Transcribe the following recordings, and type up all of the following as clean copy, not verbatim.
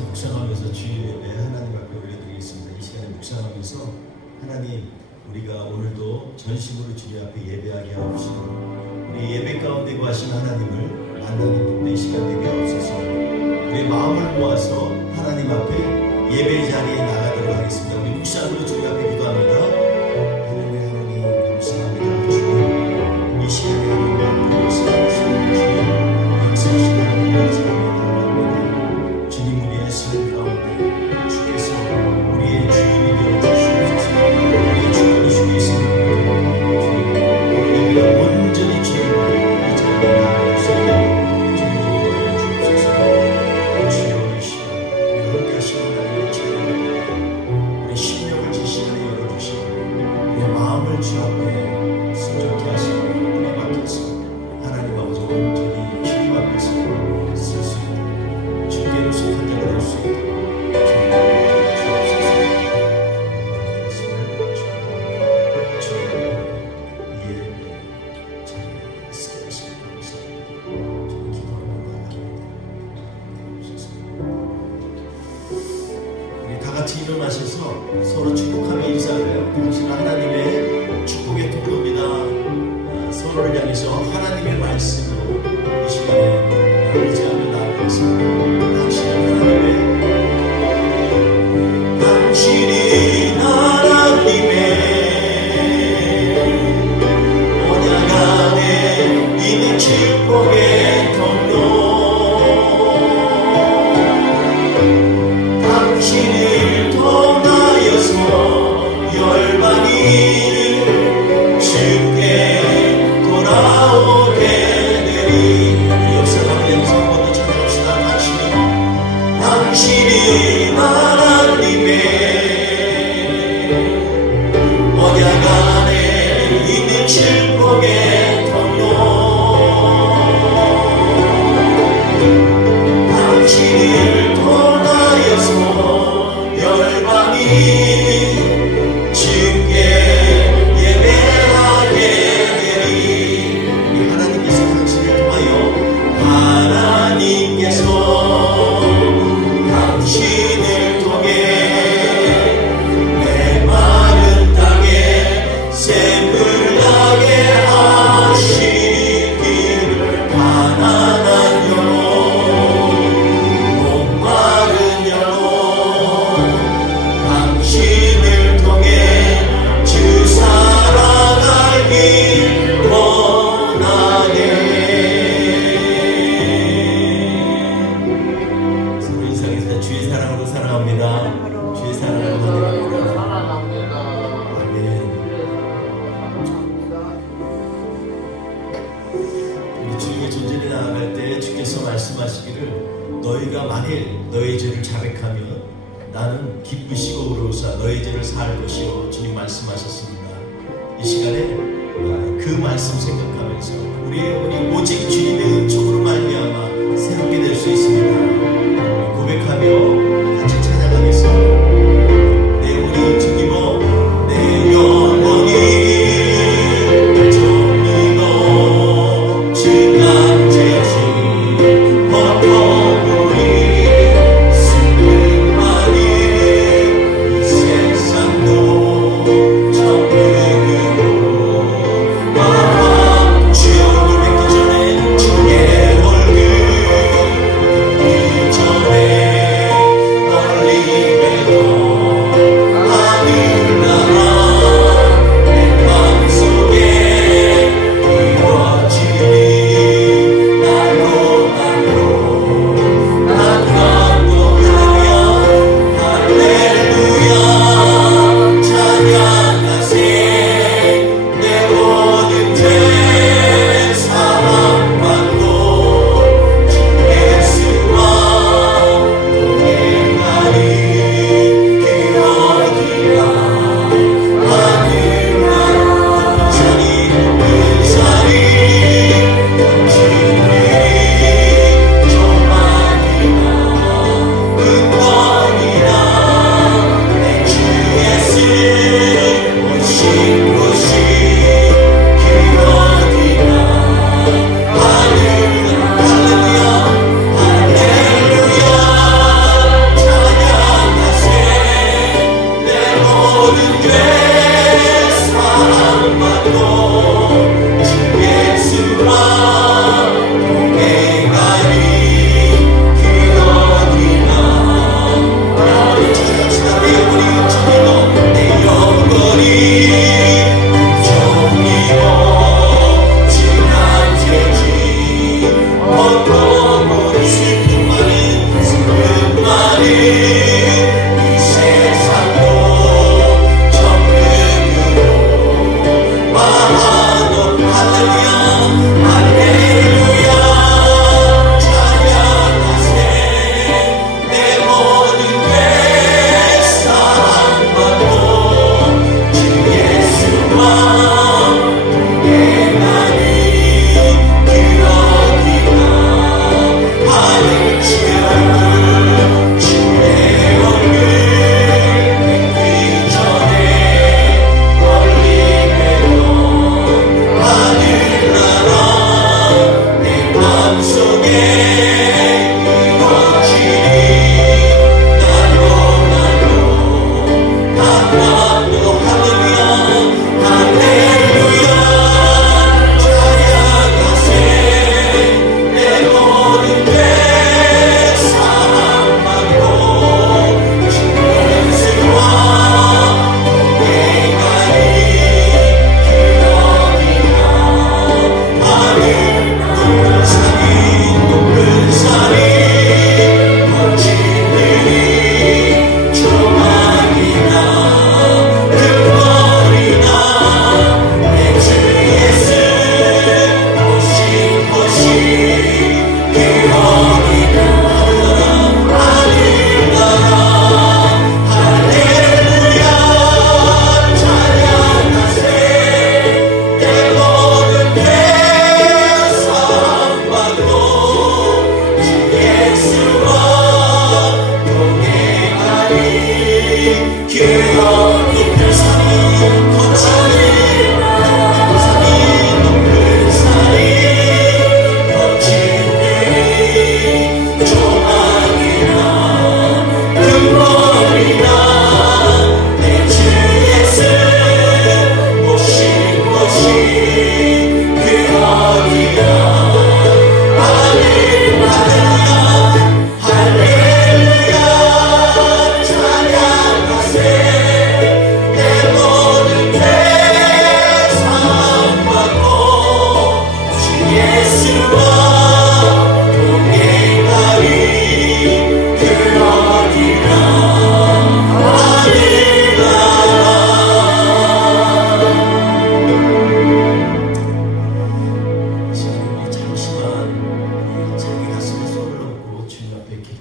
묵상하면서 주일 예배 하나님 앞에 올려드리겠습니다. 이 시간에 묵상하면서 하나님, 우리가 오늘도 전심으로 주님 앞에 예배하게 하옵시고 우리 예배 가운데 거하신 하나님을 만나는 복된 시간 되게 하옵소서. 우리의 마음을 모아서 하나님 앞에 예배 자리에 나가도록 하겠습니다. 우리 묵상으로 주님 앞에 기도합니다. 하나님 감사합니다. 주님, 이 시간에 하나님 앞에 역사하시는 주님 역사하시는 하나님 감사합니다. 주님, 우리의 삶 가운데 주께서 우리의 주인이 되어주시옵소서. 우리의 주권이 주께 있습니다. 주님, 우리가 온전히 주님과 이 자리에 나아갈 수 있도록 주님 도와주옵소서. 주여, 이 시간 우리 함께 하시는 하나님의 찬양, 우리 심령을 지 시간에 열어주시고 우리의 마음을 주 앞에 순종케 하시고 우리 맡겨서 하나님 아버지 온전히 주님 앞에서 쓸 수 있도록 주께로 속한 자가 될 수 있도록 같이 일어나셔서 서로 축복하며 인사를 해요. 당신은 하나님의 축복의 통로입니다. 서로를 향해서 하나님의 말씀으로 이 시간에 의지하며 나아가겠습니다. 당신이 하나님의 언약 안에 있는 축복의 통로, 당신을 통하여서 열방이 주께 돌아오게 되리. 역사 가운데 한 번 더 찾아갑시다. 당신이 하나님의 언약 안에 있는 축복의 통로, 당신을 통하여서 열방이 주께 예배하게 되리. 우리 하나님께서 당신을 통하여 당신을 통해 메마른 땅에 샘을 나게 하시길, 가난한 영혼 목마른 영혼 당신을 통해 주 사랑 알길 원하네. 서로 인사하겠습니다. 주의 사랑으로 사랑합니다. 주의 사랑으로 사랑합니다. 아멘. 우리 주님의 존재를 나아갈 때 주께서 말씀하시기를, 너희가 만일 너희 죄를 자백하면 나는 기쁘시고 의로우사 너희 죄를 사할 것이요, 주님 말씀하셨습니다. 이 시간에 그 말씀 생각하면서 우리의 영혼이 오직 주님의 은총으로 말미암아 새롭게 될 수 있습니다. 고백하며 같이 찬양하겠습니다. 내 영혼이 주님어, 내 영혼이 주님어, 주 강제지 버터보리 슬픔 많이 이 세상도 정의로 마음 주여 뵙기 전에 주의 얼굴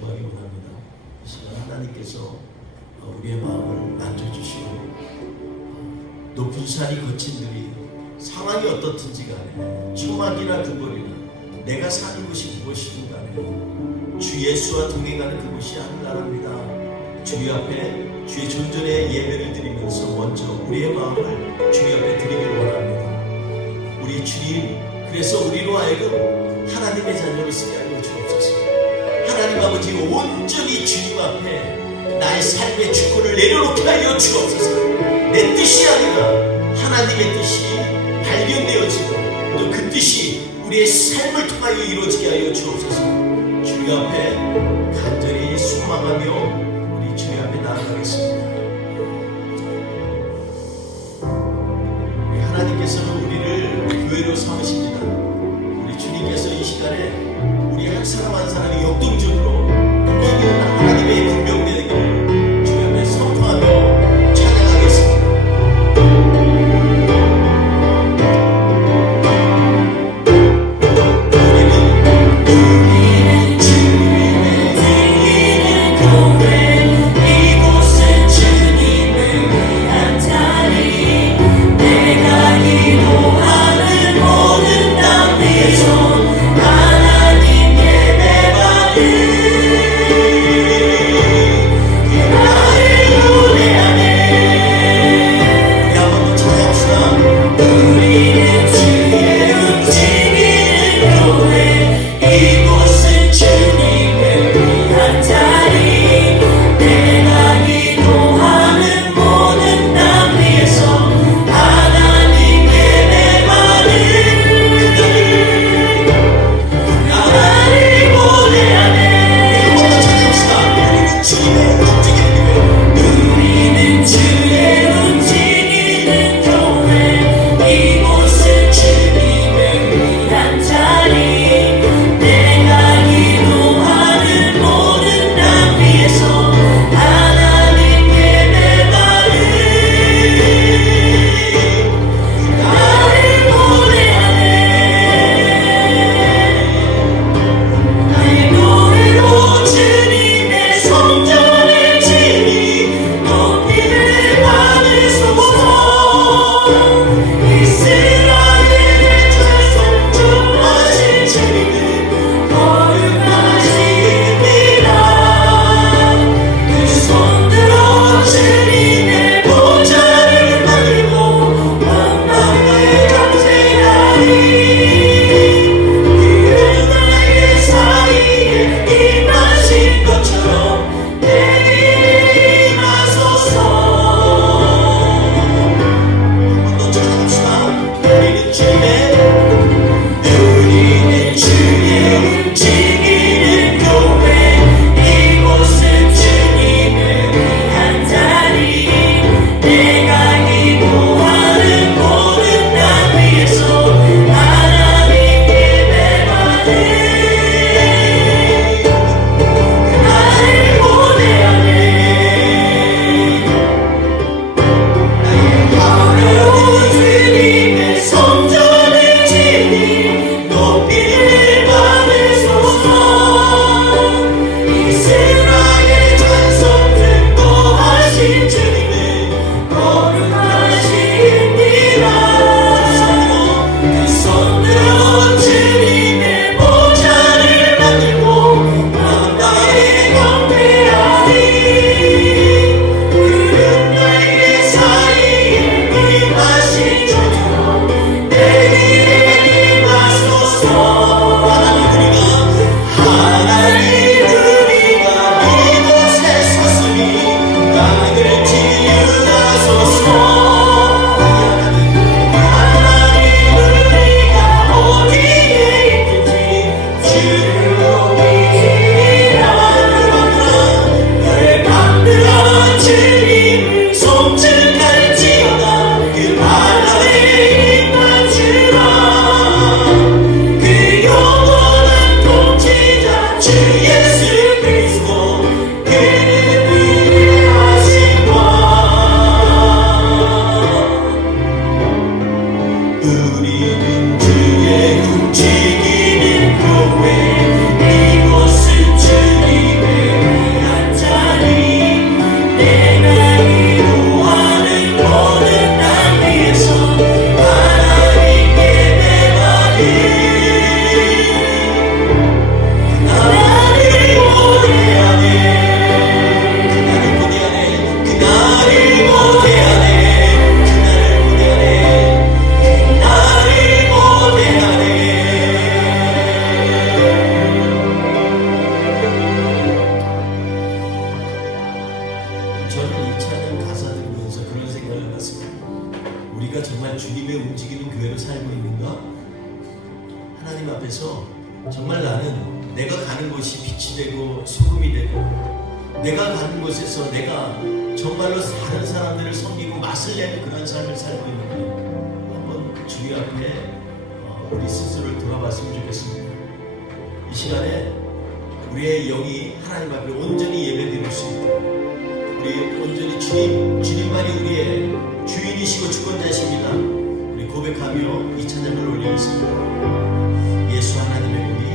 구하기 원합니다. 이 시간 하나님께서 우리의 마음을 만져주시고 높은 산이 거친들이 상황이 어떻든지 간에 초막이나 그벌이나 내가 사는 곳이 무엇이든 간에 주 예수와 동행하는 그곳이 하늘나라입니다. 주님 앞에 주의 존전의 예배를 드리면서 먼저 우리의 마음을 주님 앞에 드리기를 원합니다. 우리 주님, 그래서 우리로 하여금 하나님의 자녀로 쓰게 하여 주옵소서. 하나님 아버지, 온전히 주님 앞에 나의 삶의 주권을 내려놓게 하여 주옵소서. 내 뜻이 아니라 하나님의 뜻이 발견되어지고 또 그 뜻이 우리의 삶을 통하여 이루어지게 하여 주옵소서. 주님 앞에 간절히 소망하며 우리 주님 앞에 나아가겠습니다. 우리 하나님께서는 우리를 교회로 삼으십니다. 우리 주님께서 이 시간에 우리 한 사람 한 사람이 역동적으로 움직이는 하나님의 분명되기를 주님 앞에 선포하며 찬양하겠습니다. 내가 기도하는 모든 땅 위에서 정말 주님의 움직이는 교회로 살고 있는가? 하나님 앞에서 정말 나는 내가 가는 곳이 빛이 되고 소금이 되고 내가 가는 곳에서 내가 정말로 다른 사람들을 섬기고 맛을 내는 그런 삶을 살고 있는가? 한번 주님 앞에 우리 스스로를 돌아봤으면 좋겠습니다. 이 시간에 우리의 영이 하나님 앞에 온전히 예배드릴 수 있도록 우리 온전히 주님만이 우리의 주인이시고 주권자이십니다. 우리 고백하며 이 찬양을 올리겠습니다. 예수 하나님의 은혜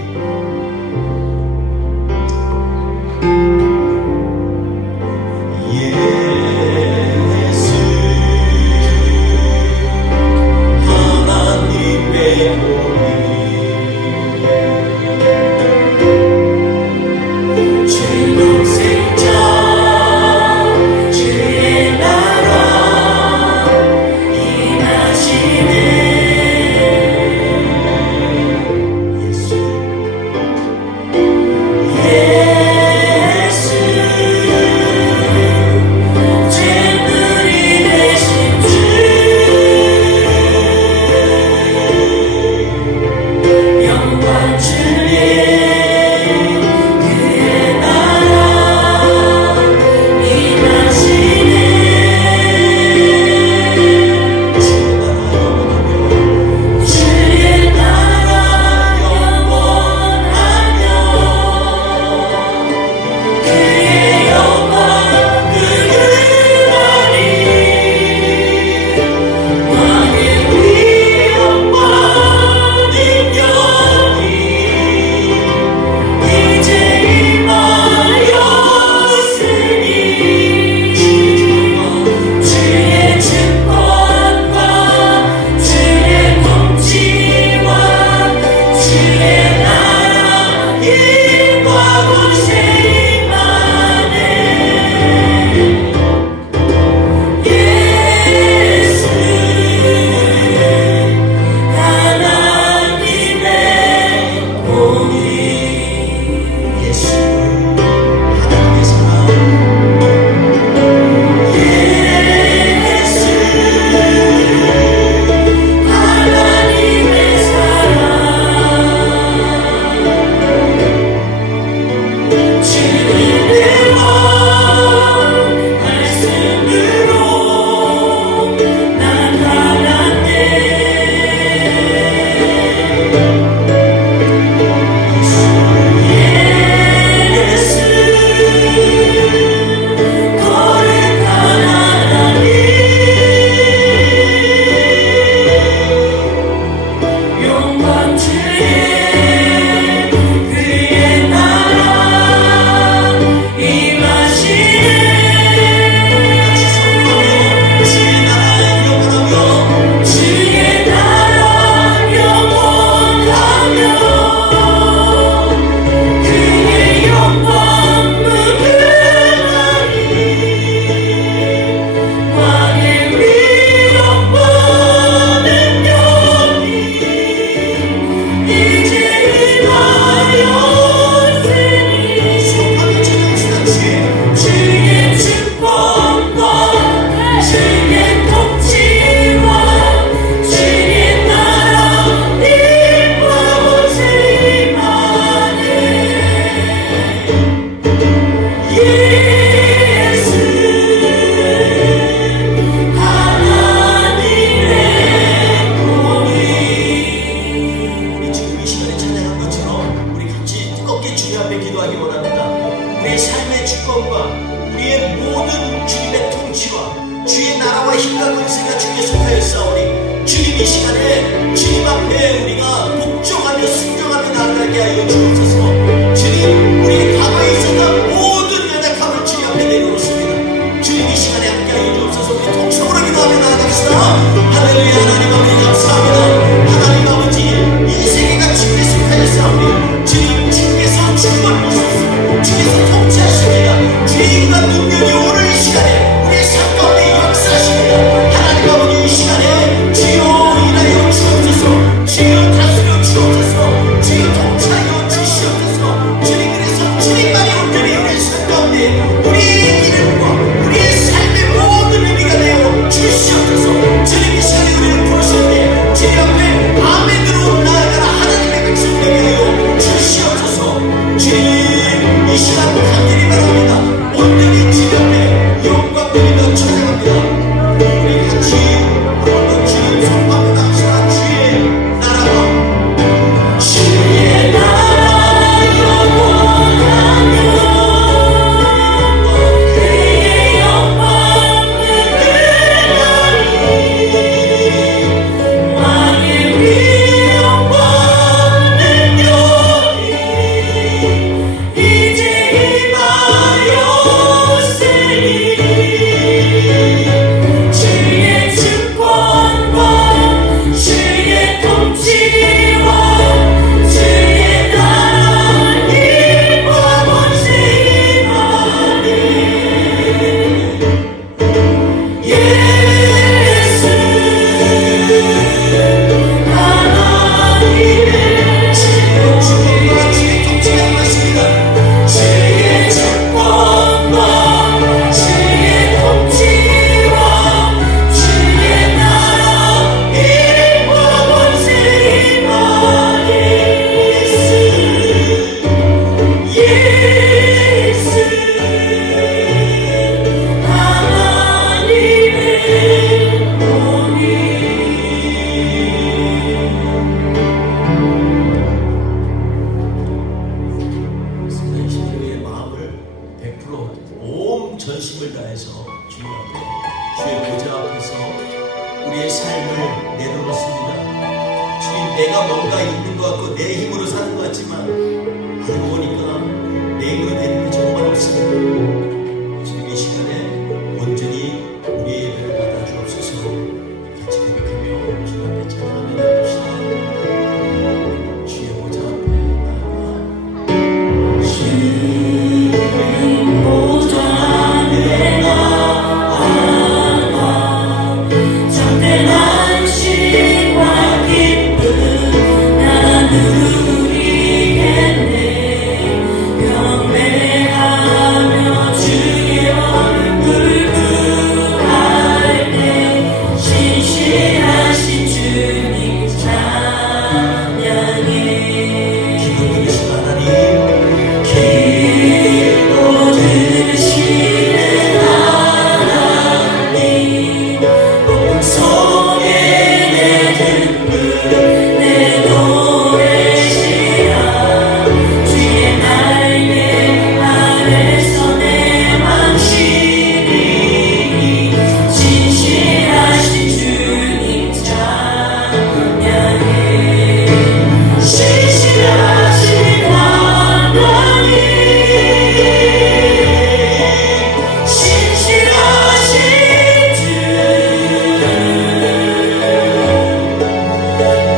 주여 다스려 주옵소서. 주여 통치하여 주시옵소서. 전심을 다해서 주님 앞에 주의 보좌 앞에서 우리의 삶을 내놓았습니다. 주님, 내가 뭔가 있는 것 같고 내 힘으로 사는 것 같지만 알고 보니까 내 힘으로 되는 게 정말 없습니다. 지금 이 시간에 온전히 우리의 예배를 받아 주옵소서. 같이 고백하며 주님 앞에 찬양하며 나갑시다. 주의 보좌 앞에 나아가 주의 보좌 앞에 나아가 참된 안식과 기쁨 나누리겠네. 경배하며 주의 얼굴 구할 때 신실하신 주님 찬양해. 기도 들으신 하나님, 기도 들으시는 하나님, 꿈속에 내 등불 내 노래시라. 주의 날개 아래서 내 망치니 신실하신 주님 찬양해. 신실하신 하나님, 신실하신 주,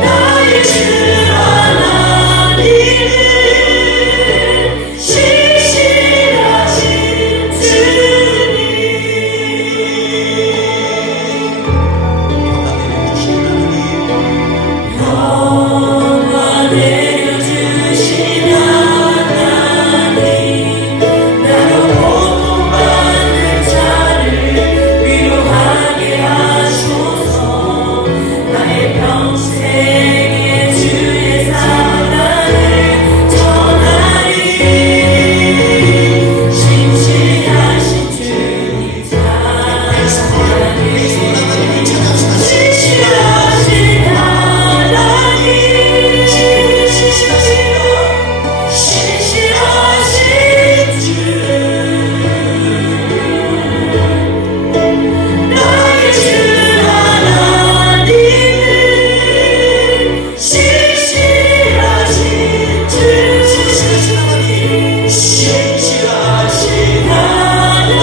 나의 주 하나님은 신실하신 주님. 평화 내려주신 하나님, 나로 고통받는 자를 위로하게 하소서. 나의 평생에 주의 사랑을 전하리. 신실하신 주님 찬양해. 신실하신 하나님, 신실하신 주, 나의 주 하나님은 신실하신 주. 신실하신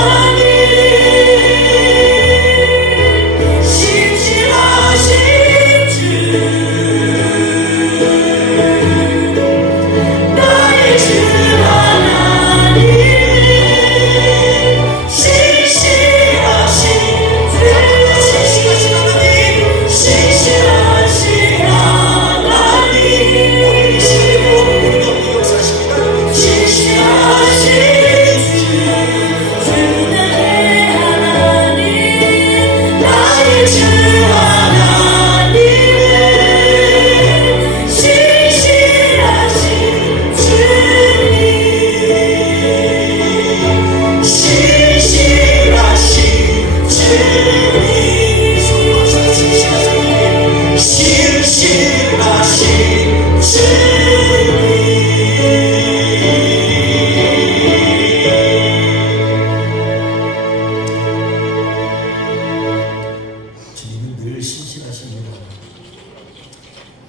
하나님, 신실하신 하나님, 신실하신 주, 나의 주 하나님은 신실하신 주. 신실하신 하나님, 신실하신 하나님, 오늘 이 시간에 모든 가운데 역사하십니다. 신실하신 주, 주의 하나님, 나의 주 하나님은 신실하신 주님. 신실하신 주님, 신실하신 주님. 주님은 늘 신실하십니다.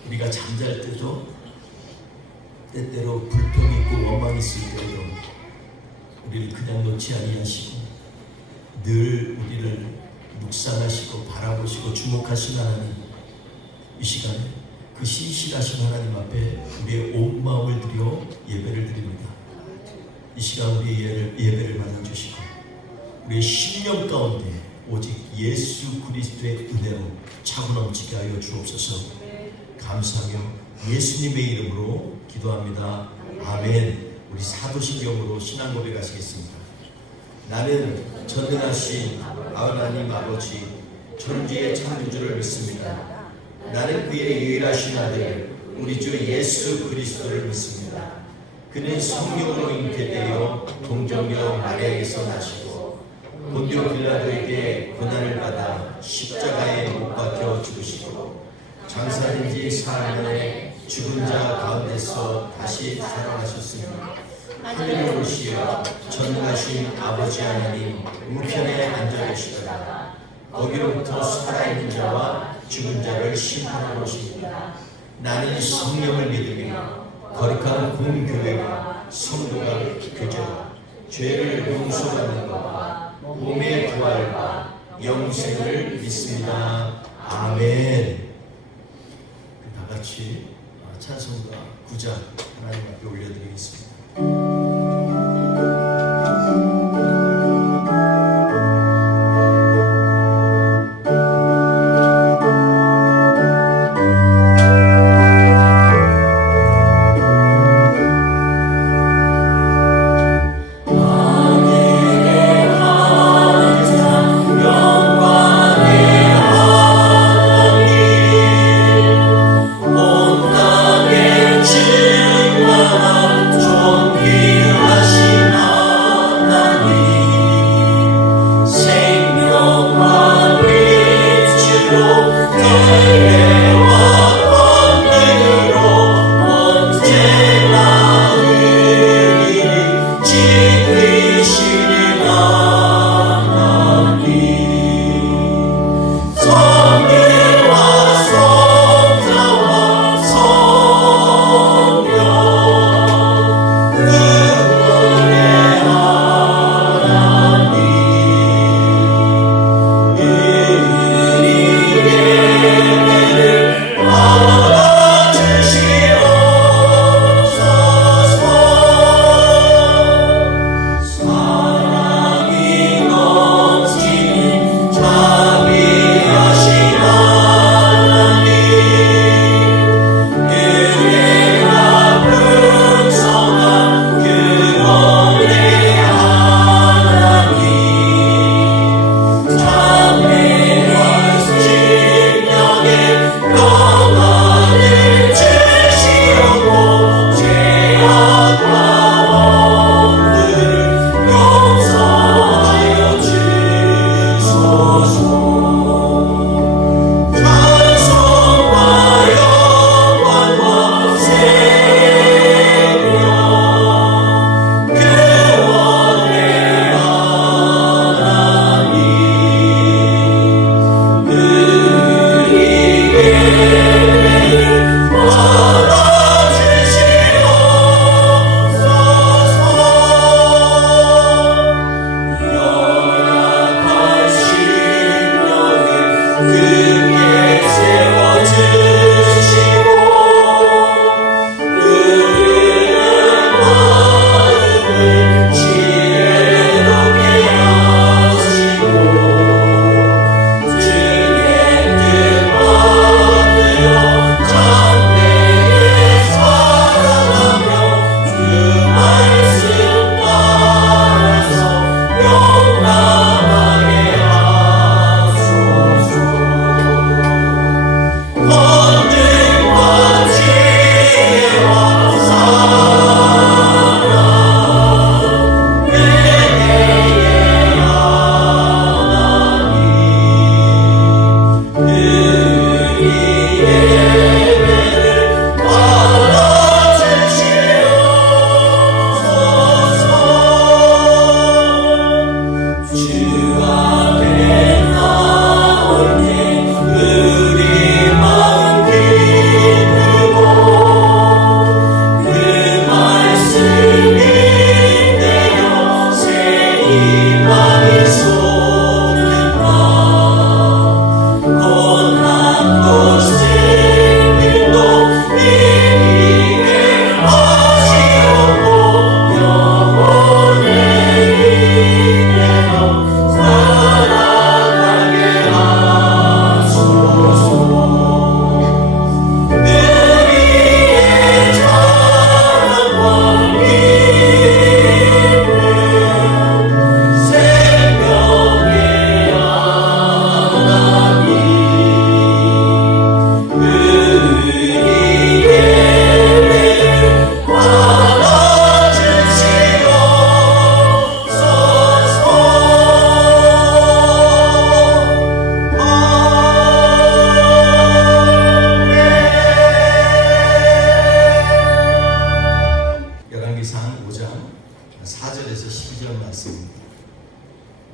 우리가 잠잘 때도, 때때로 불평이 있고 원망이 있을 때도 우리를 그냥 놓지 아니하시고 늘 우리를 묵상하시고 바라보시고 주목하신 하나님, 이 시간에 그 신실하신 하나님 앞에 우리의 온 마음을 들여 예배를 드립니다. 이 시간 우리의 예배를 받아주시고 우리의 심령 가운데 오직 예수 그리스도의 은혜로 차고 넘치게 하여 주옵소서. 감사하며 예수님의 이름으로 기도합니다. 아멘. 우리 사도신경으로 신앙 고백하시겠습니다. 나는 전능하신 하나님 아버지 천지의 창조주를 믿습니다. 나는 그의 유일하신 아들 우리 주 예수 그리스도를 믿습니다. 그는 성령으로 잉태되어 동정녀 마리아에게서 나시고 본디오 빌라도에게 고난을 받아 십자가에 못 박혀 죽으시고 장사된 지 4일 만에 죽은 자 가운데서 다시 살아나셨으니 하늘에 오시어 전능하신 아버지 하나님 우편에 앉아 계시다가 거기로부터 살아있는 자와 죽은 자를 심판하러 오십니다. 나는 성령을 믿으며 거룩한 공교회와 성도가 교제와 죄를 용서받는 것과 몸의 부활과 영생을 믿습니다. 아멘. 다 같이 찬송가 9장 하나님 앞에 올려드리겠습니다. 온 땅에 증거한 조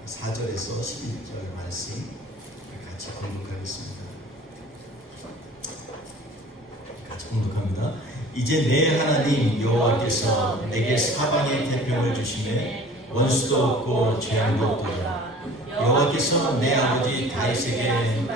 4절에서 11절 말씀 같이 공독하겠습니다. 같이 공독합니다. 이제 내 하나님 여호와께서 내게 사방의 태평을 주시매 원수도 없고 재앙도 없도다. 여호와께서 내 아버지 다윗에게 하신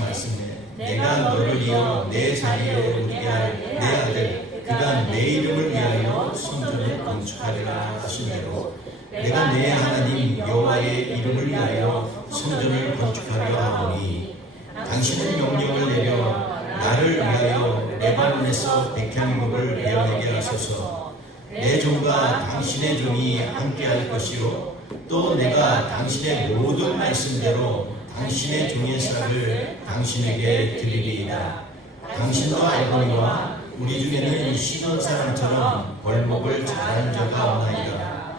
말씀에 내가 너를 이어 내 자리에 오게 할 내 아들 그가 내 이름을 위하여 성전을 건축하리라 하신 대로 내가 내 하나님 여호와의 이름을 위하여 성전을 건축하려 하오니 당신은 명령을 내려 나를 위하여 레바논에서 백향목을 베어내게 하소서. 내 종과 당신의 종이 함께할 것이요 또 내가 당신의 모든 말씀대로 당신의 종의 쌀을 당신에게 드리리이다. 당신도 알거니와 우리 중에는 시돈 사람처럼 벌목을 잘하는 자가 없나이다.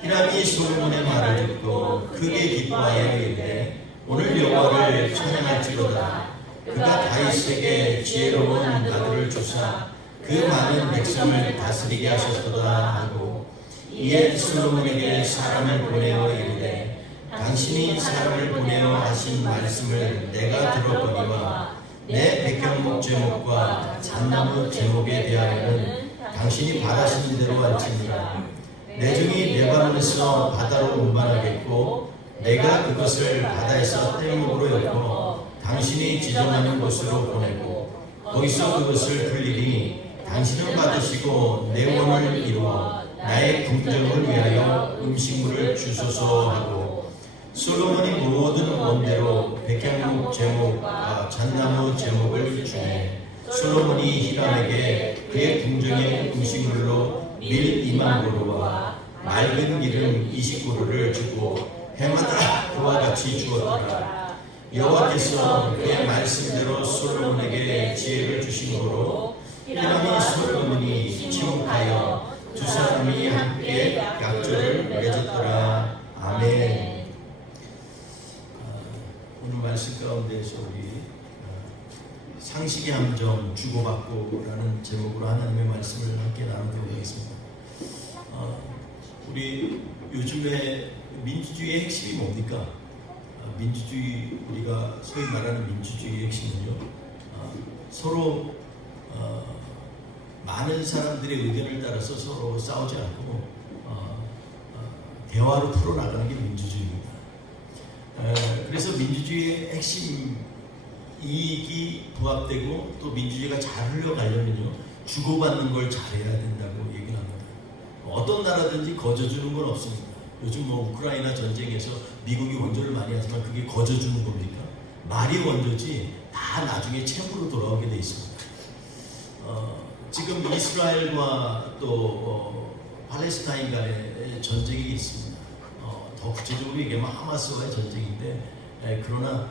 히람이 솔로몬의 말을 듣고 크게 기뻐하여 이르되 오늘 여호와를 찬양할지로다. 그가 다윗에게 지혜로운 아들을 주사 그 많은 백성을 다스리게 하셨도다 하고 이에 솔로몬에게 사람을 보내어 이르되 당신이 사람을 보내어 하신 말씀을 내가 들었거니와 내 백향목 제목과 잣나무 제목에 대하여는 당신이 바라시는 대로 할지니라. 내 종이 레바논에서 바다로 운반하겠고 내가 그것을 바다에서 떼목으로 엮고 당신이 지정하는 곳으로 보내고 거기서 그것을 풀리니 당신은 받으시고 내 원을 이루어 나의 궁정을 위하여 음식물을 주소서 하고 솔로몬이 모든 원대로 백향목 제목과 잣나무 제목을 주매 솔로몬이 히람에게 그의 궁정의 음식물로 밀 2만 고루와 맑은 기름 20고루를 주고 해마다 그와 같이 주었더라. 여호와께서 그의 말씀대로 솔로몬에게 지혜를 주심으로 히람이 솔로몬이 침묵하여 두 사람이 함께 약조를 맺었더라. 아멘. 오늘 말씀 가운데에서 우리 상식의 함정 주고받고라는 제목으로 하나님의 말씀을 함께 나누도록 하겠습니다. 우리 요즘에 민주주의의 핵심이 뭡니까? 민주주의, 우리가 소위 말하는 민주주의의 핵심은요, 서로 많은 사람들의 의견을 따라서 서로 싸우지 않고 대화로 풀어나가는 게 민주주의입니다. 그래서 민주주의의 핵심 이익이 부합되고 또 민주주의가 잘 흘러가려면요, 주고받는 걸 잘해야 된다고 얘기를 합니다. 어떤 나라든지 거저주는 건 없습니다. 요즘 뭐 우크라이나 전쟁에서 미국이 원조를 많이 하지만 그게 거저주는 겁니까? 말이 원조지 다 나중에 채무로 돌아오게 돼 있습니다. 지금 이스라엘과 또 팔레스타인 간의 전쟁이 있습니다. 더 구체적으로 얘기하면 하마스와의 전쟁인데, 그러나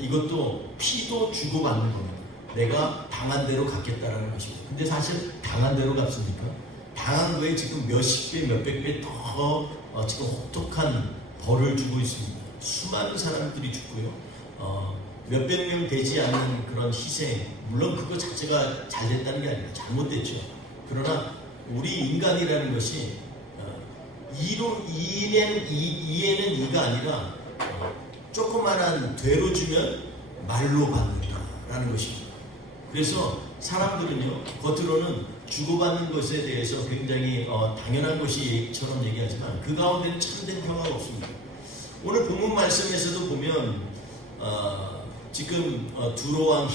이것도 피도 주고받는 겁니다. 내가 당한 대로 갚겠다라는 것입니다. 근데 사실 당한 대로 갚습니까? 당한 거에 지금 몇십 배, 몇백 배 더 지금 혹독한 벌을 주고 있습니다. 수많은 사람들이 죽고요. 몇백 명 되지 않는 그런 희생, 물론 그거 자체가 잘 됐다는 게 아니라 잘못됐죠. 그러나 우리 인간이라는 것이 이에는 이가 아니라 조그만한 되로 주면 말로 받는다라는 것입니다. 그래서 사람들은요, 겉으로는 주고받는 것에 대해서 굉장히 당연한 것이처럼 얘기하지만 그 가운데는 참된 평화가 없습니다. 오늘 본문 말씀에서도 보면 지금 두로왕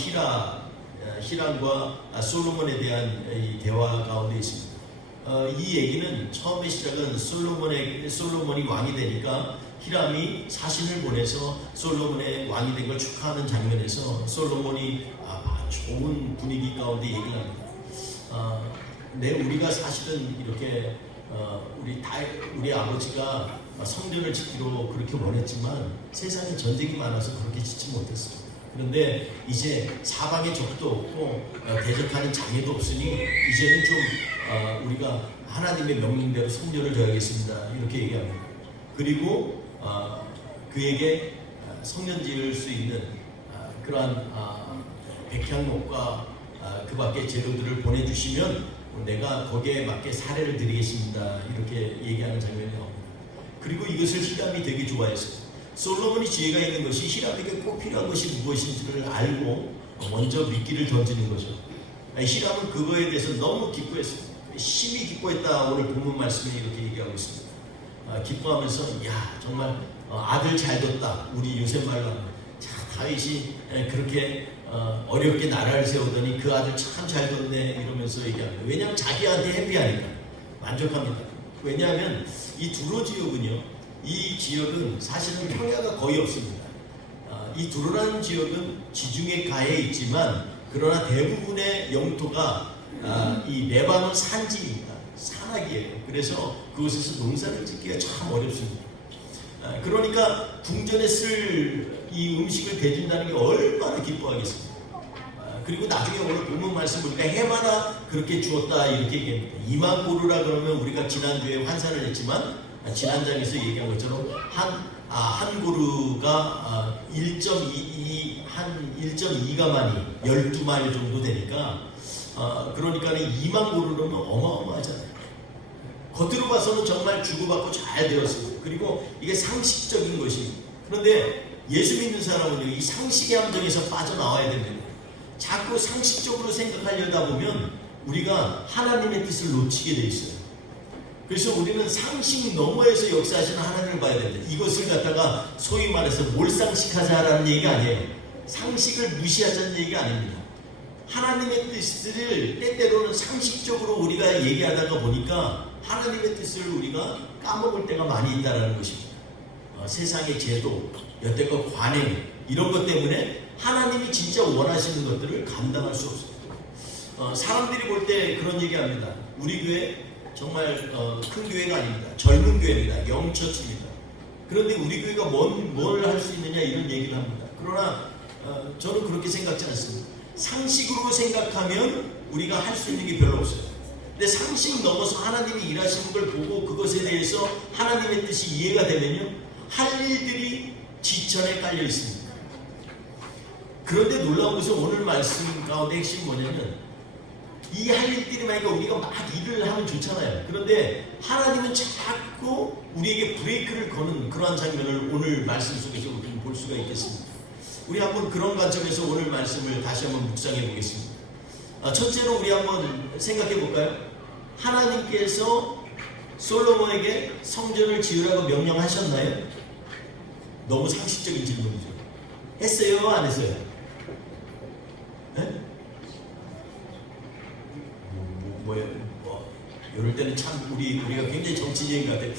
히람과 솔로몬에 대한 이 대화 가운데 있습니다. 이 얘기는 처음에 시작은 솔로몬이 왕이 되니까 히람이 사신을 보내서 솔로몬의 왕이 된 걸 축하하는 장면에서 솔로몬이 좋은 분위기 가운데 얘기를 합니다. 우리가 사실은 이렇게 우리 아버지가 성전을 짓기로 그렇게 원했지만 세상에 전쟁이 많아서 그렇게 짓지 못했습니다. 그런데 이제 사방에 적도 없고 대적하는 장애도 없으니 이제는 좀 우리가 하나님의 명령대로 성전을 져야겠습니다. 이렇게 얘기합니다. 그리고 그에게 성전 지을 수 있는 그러한 백향목과 그 밖의 재료들을 보내주시면 내가 거기에 맞게 사례를 드리겠습니다. 이렇게 얘기하는 장면이 나옵니다. 그리고 이것을 히람이 되게 좋아했어요. 솔로몬이 지혜가 있는 것이 히람에게 꼭 필요한 것이 무엇인지를 알고 먼저 미끼를 던지는 거죠. 히람은 그거에 대해서 너무 기뻐했어요. 심히 기뻐했다. 오늘 본문 말씀이 이렇게 얘기하고 있습니다. 기뻐하면서 야 정말 아들 잘 뒀다. 우리 요새 말로 하면 자 다윗이 그렇게 어렵게 나라를 세우더니 그 아들 참 잘 뒀네 이러면서 얘기합니다. 왜냐하면 자기한테 해피하니까 만족합니다. 왜냐하면 이 두로 지역은요, 이 지역은 사실은 평야가 거의 없습니다. 이 두로라는 지역은 지중해 가에 있지만 그러나 대부분의 영토가 이 레바논 산지입니다. 산악이에요. 그래서 그곳에서 농사를 짓기가 참 어렵습니다. 그러니까 궁전에 쓸 이 음식을 대준다는 게 얼마나 기뻐하겠습니까? 그리고 나중에 오늘 본문 말씀 보니까 해마다 그렇게 주었다 이렇게 얘기합니다. 2만 고루라 그러면 우리가 지난주에 환산을 했지만 지난장에서 얘기한 것처럼 한 고루가 1.2가만이 12마일 정도 되니까 그러니까 2만 고루로는 어마어마하잖아요. 겉으로 봐서는 정말 주고받고 잘 되었습니다. 그리고 이게 상식적인 것입니다. 그런데 예수 믿는 사람은요, 이 상식의 함정에서 빠져나와야 됩니다. 자꾸 상식적으로 생각하려다 보면 우리가 하나님의 뜻을 놓치게 돼 있어요. 그래서 우리는 상식 너머에서 역사하시는 하나님을 봐야 됩니다. 이것을 갖다가 소위 말해서 몰상식하자라는 얘기가 아니에요. 상식을 무시하자는 얘기가 아닙니다. 하나님의 뜻을 때때로는 상식적으로 우리가 얘기하다가 보니까 하나님의 뜻을 우리가 까먹을 때가 많이 있다는 것입니다. 세상의 제도, 여태껏 관행 이런 것 때문에 하나님이 진짜 원하시는 것들을 감당할 수 없습니다. 사람들이 볼 때 그런 얘기합니다. 우리 교회 정말 큰 교회가 아닙니다. 젊은 교회입니다. 영처치입니다. 그런데 우리 교회가 뭘 할 수 있느냐 이런 얘기를 합니다. 그러나 저는 그렇게 생각지 않습니다. 상식으로 생각하면 우리가 할 수 있는 게 별로 없어요. 근데 상식 넘어서 하나님이 일하시는 걸 보고 그것에 대해서 하나님의 뜻이 이해가 되면요, 할 일들이 지천에 깔려 있습니다. 그런데 놀라운 것은 오늘 말씀 가운데 핵심이 뭐냐면 이 할 일들이 만약에 우리가 막 일을 하면 좋잖아요. 그런데 하나님은 자꾸 우리에게 브레이크를 거는 그러한 장면을 오늘 말씀 속에서 우리는 볼 수가 있겠습니다. 우리 한번 그런 관점에서 오늘 말씀을 다시 한번 묵상해 보겠습니다. 첫째로 우리 한번 생각해 볼까요? 하나님께서 솔로몬에게 성전을 지으라고 명령하셨나요? 너무 상식적인 질문이죠. 했어요? 안 했어요? 네? 이럴 때는 참 우리가 굉장히 정치적인 것 같아요.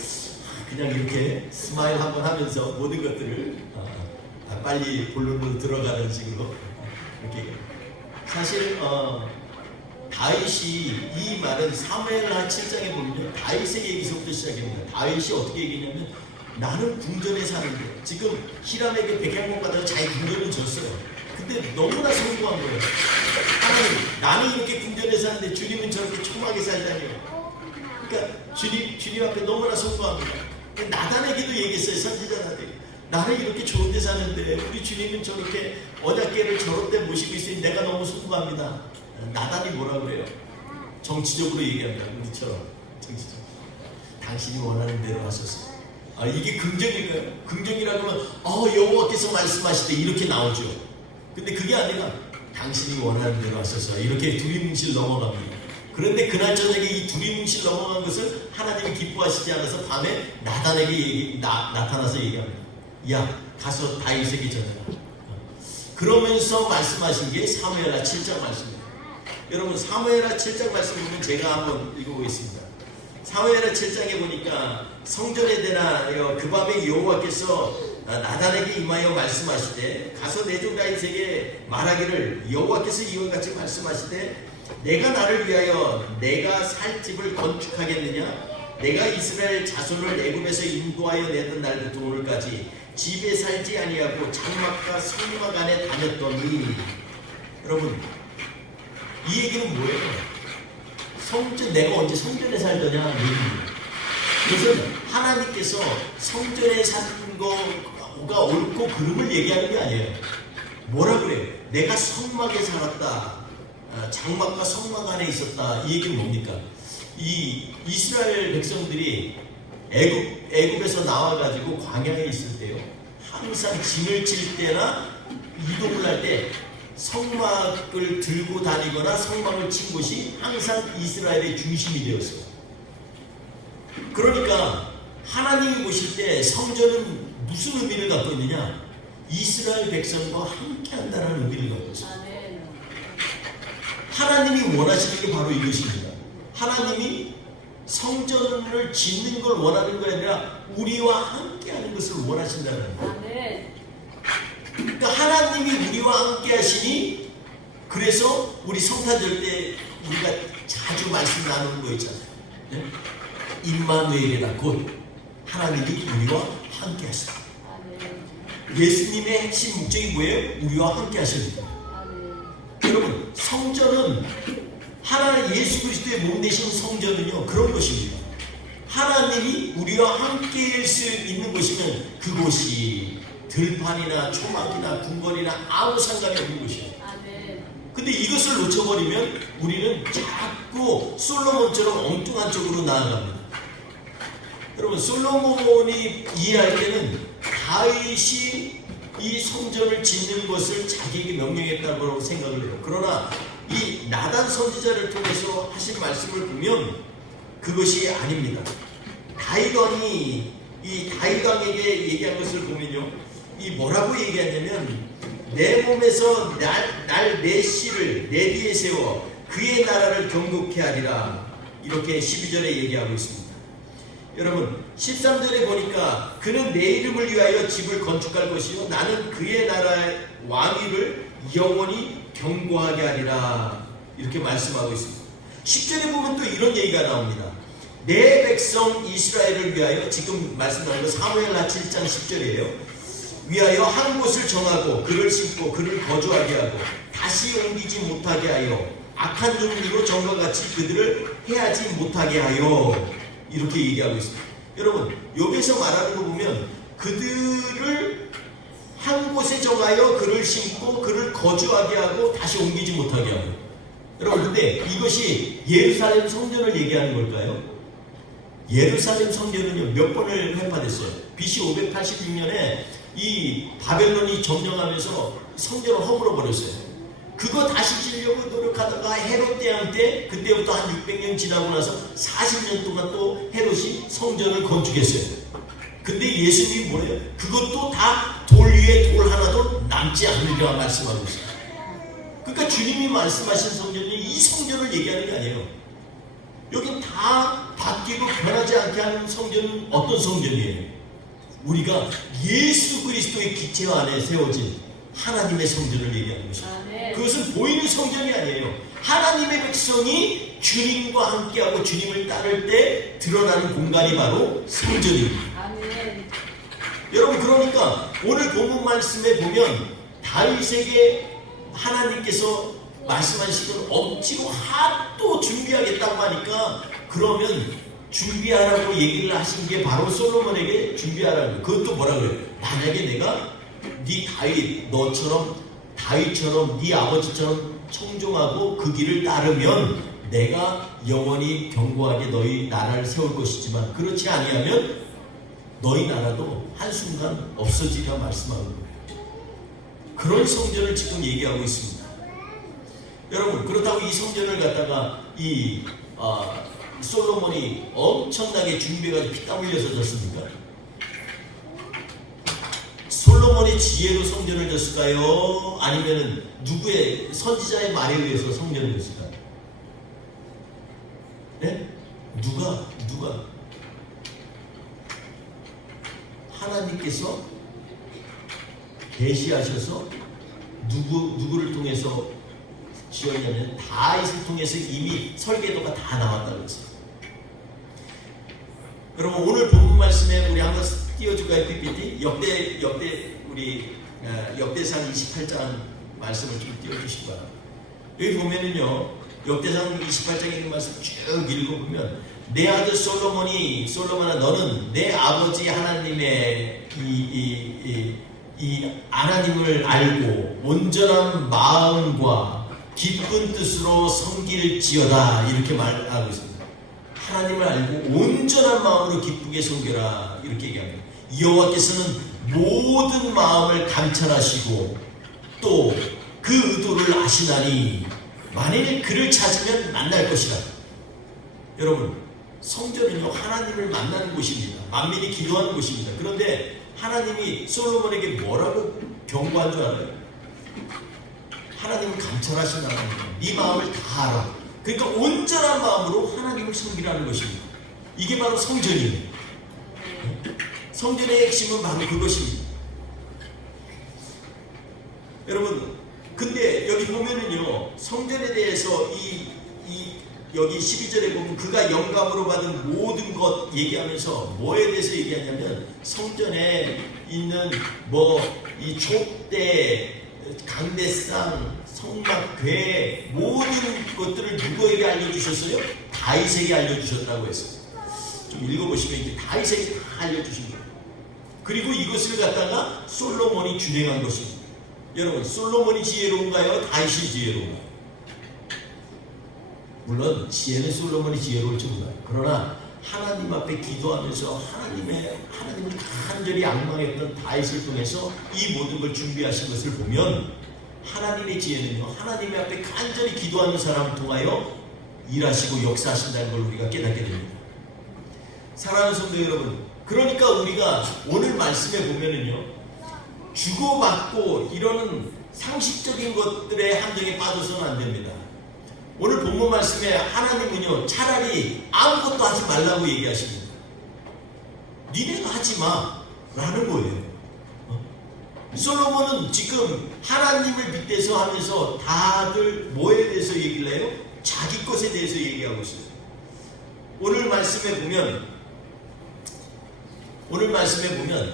그냥 이렇게 스마일 한번 하면서 모든 것들을 빨리 본론으로 들어가는 식으로 이렇게. 사실 다윗이 이 말은 사무엘하 7장에 보면요, 다윗의 얘기서부터 시작합니다. 다윗이 어떻게 얘기냐면 나는 궁전에 사는데 지금 히람에게 백향목 받아서 자기 궁전을 졌어요. 근데 너무나 성공한 거예요. 하나님, 나는 이렇게 궁전에 사는데 주님은 저렇게 촘하게 살다니요. 그러니까 주님 앞에 너무나 성공합니다. 나단에게도 얘기했어요. 선지자한테. 나는 이렇게 좋은 데 사는데 우리 주님은 저렇게 언약궤를 저런 데 모시고 있으니 내가 너무 성공합니다. 나단이 뭐라 그래요? 정치적으로 얘기합니다. 우리처럼 정치적으로. 당신이 원하는 대로 하소서. 이게 긍정일까요? 긍정이라고 하면 여호와께서 말씀하실 때 이렇게 나오죠. 근데 그게 아니라 당신이 원하는 대로 하소서 이렇게 두리뭉실 넘어갑니다. 그런데 그날 저녁에 이 두리뭉실 넘어간 것을 하나님이 기뻐하시지 않아서 밤에 나단에게 나타나서 얘기합니다. 야, 가서 다윗에게 전해라. 그러면서 말씀하신 게 사무엘하 7장 말씀입니다. 여러분, 사무엘하 7장 말씀 보면 제가 한번 읽어보겠습니다. 사무엘하 7장에 보니까 성전에 대나 그 밤에 여호와께서 나단에게 임하여 말씀하시되 가서 내 종 다윗에게 말하기를 여호와께서 이와 같이 말씀하시되 내가 나를 위하여 내가 살 집을 건축하겠느냐? 내가 이스라엘 자손을 애굽에서 인도하여 내던 날부터 오늘까지 집에 살지 아니하고 장막과 성막 안에 다녔더니. 여러분, 이 얘기는 뭐예요? 내가 언제 성전에 살더냐? 이것은 하나님께서 성전에 사는 거가 옳고 그름을 얘기하는 게 아니에요. 뭐라 그래요? 내가 성막에 살았다. 장막과 성막 안에 있었다. 이 얘기는 뭡니까? 이 이스라엘 백성들이 애굽에서 나와가지고 광야에 있을 때요, 항상 짐을 질 때나 이동을 할 때 성막을 들고 다니거나 성막을 친 곳이 항상 이스라엘의 중심이 되었어요. 그러니까 하나님이 보실 때 성전은 무슨 의미를 갖고 있느냐? 이스라엘 백성과 함께 한다는 의미를 갖고 있습니다. 하나님이 원하시는 게 바로 이것입니다. 하나님이 성전을 짓는 걸 원하는 게 아니라 우리와 함께 하는 것을 원하신다는 거예요. 그러니까 하나님이 우리와 함께 하시니, 그래서 우리 성탄절 때 우리가 자주 말씀 나누는 거 있잖아요. 네? 임마누엘이다. 곧 하나님이 우리와 함께 하시다. 예수님의 핵심 목적이 뭐예요? 우리와 함께 하십니다. 여러분, 성전은 예수 그리스도의 몸 되신 성전은요, 그런 것입니다. 하나님이 우리와 함께일 수 있는 곳이면 그곳이 들판이나 초막이나 궁궐이나 아무 상관이 없는 곳이에요. 근데 이것을 놓쳐버리면 우리는 자꾸 솔로몬처럼 엉뚱한 쪽으로 나아갑니다. 여러분, 솔로몬이 이해할 때는 다윗이 이 성전을 짓는 것을 자기에게 명령했다고 생각을 해요. 그러나 이 나단 선지자를 통해서 하신 말씀을 보면 그것이 아닙니다. 다윗 왕이 이 다윗 왕에게 얘기한 것을 보면요, 이 뭐라고 얘기하냐면, 내 몸에서 내 씨를 내 뒤에 세워 그의 나라를 경고케 하리라, 이렇게 12절에 얘기하고 있습니다. 여러분, 13절에 보니까 그는 내 이름을 위하여 집을 건축할 것이요 나는 그의 나라의 왕위를 영원히 경고하게 하리라, 이렇게 말씀하고 있습니다. 10절에 보면 또 이런 얘기가 나옵니다. 내 백성 이스라엘을 위하여, 지금 말씀하는 거 사무엘하 7장 10절이에요. 위하여 한 곳을 정하고 그를 심고 그를 거주하게 하고 다시 옮기지 못하게 하여 악한 종류로 전과 같이 그들을 해하지 못하게 하여, 이렇게 얘기하고 있습니다. 여러분, 여기서 말하는 거 보면 그들을 한 곳에 정하여 그를 심고 그를 거주하게 하고 다시 옮기지 못하게 하고. 여러분, 근데 이것이 예루살렘 성전을 얘기하는 걸까요? 예루살렘 성전은요, 몇 번을 회파됐어요. BC 586년에 이 바벨론이 점령하면서 성전을 허물어 버렸어요. 그거 다시 지려고 노력하다가 헤롯 대왕 때, 그때부터 한 600년 지나고 나서 40년 동안 또 헤롯이 성전을 건축했어요. 근데 예수님이 뭐래요? 그것도 다 돌 위에 돌 하나도 남지 않으리라 말씀하고 있어요. 그러니까 주님이 말씀하신 성전이 이 성전을 얘기하는 게 아니에요. 여긴 다 바뀌고 변하지 않게 하는 성전은 어떤 성전이에요? 우리가 예수 그리스도의 기체 안에 세워진 하나님의 성전을 얘기하는 것입니다. 그것은 보이는 성전이 아니에요. 하나님의 백성이 주님과 함께하고 주님을 따를 때 드러나는 공간이 바로 성전입니다. 여러분, 그러니까 오늘 본문 말씀에 보면 다윗에게 하나님께서 말씀하시는 억지로 또 준비하겠다고 하니까, 그러면 준비하라고 얘기를 하신 게 바로 솔로몬에게 준비하라고. 그것도 뭐라 그래요? 만약에 내가 네 다윗처럼 네 아버지처럼 청종하고 그 길을 따르면 내가 영원히 견고하게 너희 나라를 세울 것이지만 그렇지 아니하면 너희 나라도 한순간 없어지리라 말씀하는 거예요. 그런 성전을 지금 얘기하고 있습니다. 여러분, 그렇다고 이 성전을 갖다가 솔로몬이 엄청나게 준비해가지고 피땀 흘려서 졌습니까? 솔로몬의 지혜로 성전을 졌을까요? 아니면 누구의 선지자의 말에 의해서 성전을 졌을까요? 네? 누가 하나님께서 계시하셔서 누구를 통해서 지었냐면 다윗을 통해서 이미 설계도가 다 나왔다고 했어요. 여러분, 오늘 본문 말씀에 우리 한번 띄워줄까요? PPT 역대상 28장 말씀을 좀 띄워주시기 바랍니다. 여기 보면은요, 역대상 28장에 있는 말씀 쭉 읽어보면, 내 아들 솔로몬아, 너는 내 아버지 하나님의 이 하나님을 알고 온전한 마음과 기쁜 뜻으로 섬길지어다, 이렇게 말하고 있습니다. 하나님을 알고 온전한 마음으로 기쁘게 섬겨라 이렇게 얘기합니다. 여호와께서는 모든 마음을 감찰하시고 또 그 의도를 아시나니 만일 그를 찾으면 만날 것이라. 여러분, 성전은요 하나님을 만나는 곳입니다. 만민이 기도하는 곳입니다. 그런데 하나님이 솔로몬에게 뭐라고 경고한 줄 알아요? 하나님은 감찰하신다는 거예요. 네 마음을 다 알아. 그러니까 온전한 마음으로 하나님을 섬기라는 것입니다. 이게 바로 성전이에요. 성전의 핵심은 바로 그것입니다. 여러분, 근데 여기 보면은요 성전에 대해서 여기 12절에 보면 그가 영감으로 받은 모든 것 얘기하면서 뭐에 대해서 얘기하냐면 성전에 있는 이 촛대, 강대상, 성막, 궤 모든 것들을 누구에게 알려주셨어요? 다윗에게 알려주셨다고 했어요. 좀 읽어보시면 이제 다윗에게 다 알려주신 거예요. 그리고 이것을 갖다가 솔로몬이 준행한 것입니다. 여러분, 솔로몬이 지혜로운가요? 다윗이 지혜로운가요? 물론 지혜는 솔로몬이 지혜로울지 몰라요. 그러나 하나님 앞에 기도하면서 하나님을 간절히 앙망했던 다윗을 통해서 이 모든 걸 준비하신 것을 보면 하나님의 지혜는요 하나님 앞에 간절히 기도하는 사람을 통하여 일하시고 역사하신다는 걸 우리가 깨닫게 됩니다. 사랑하는 성도 여러분, 그러니까 우리가 오늘 말씀에 보면은요 주고받고 이러는 상식적인 것들의 함정에 빠져서는 안 됩니다. 오늘 본문 말씀에 하나님은요 차라리 아무것도 하지 말라고 얘기하십니다. 니네가 하지 마 라는 거예요. 솔로몬은 지금 하나님을 빗대서 하면서 다들 뭐에 대해서 얘기를 해요? 자기 것에 대해서 얘기하고 있어요. 오늘 말씀에 보면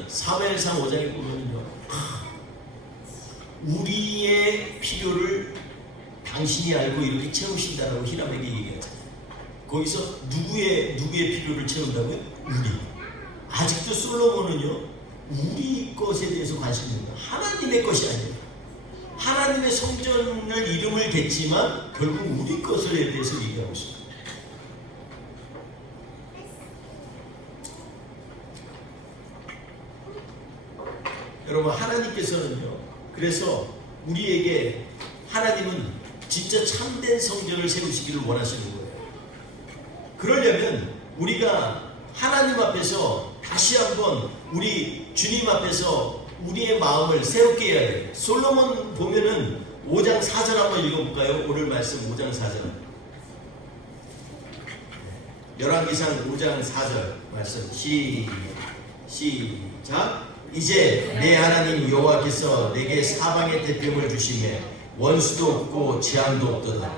사무엘상 5장에 보면요 우리의 필요를 당신이 알고 이렇게 채우신다라고 히람에게 얘기하잖아요. 거기서 누구의 필요를 채운다고요? 우리. 아직도 솔로몬은요 우리 것에 대해서 관심이 있다. 하나님의 것이 아니에요. 하나님의 성전을 이름을 댔지만 결국 우리 것에 대해서 얘기하고 있습니다. 여러분, 하나님께서는요 그래서 우리에게 하나님은 진짜 참된 성전을 세우시기를 원하시는 거예요. 그러려면 우리가 하나님 앞에서 다시 한번 우리 주님 앞에서 우리의 마음을 새롭게 해야 돼요. 솔로몬 보면은 5장 4절 한번 읽어볼까요? 오늘 말씀 5장 4절. 열왕기상 5장 4절 말씀 시작. 이제 내 하나님 여호와께서 내게 사방의 태평을 주시매 원수도 없고 재앙도 없도다.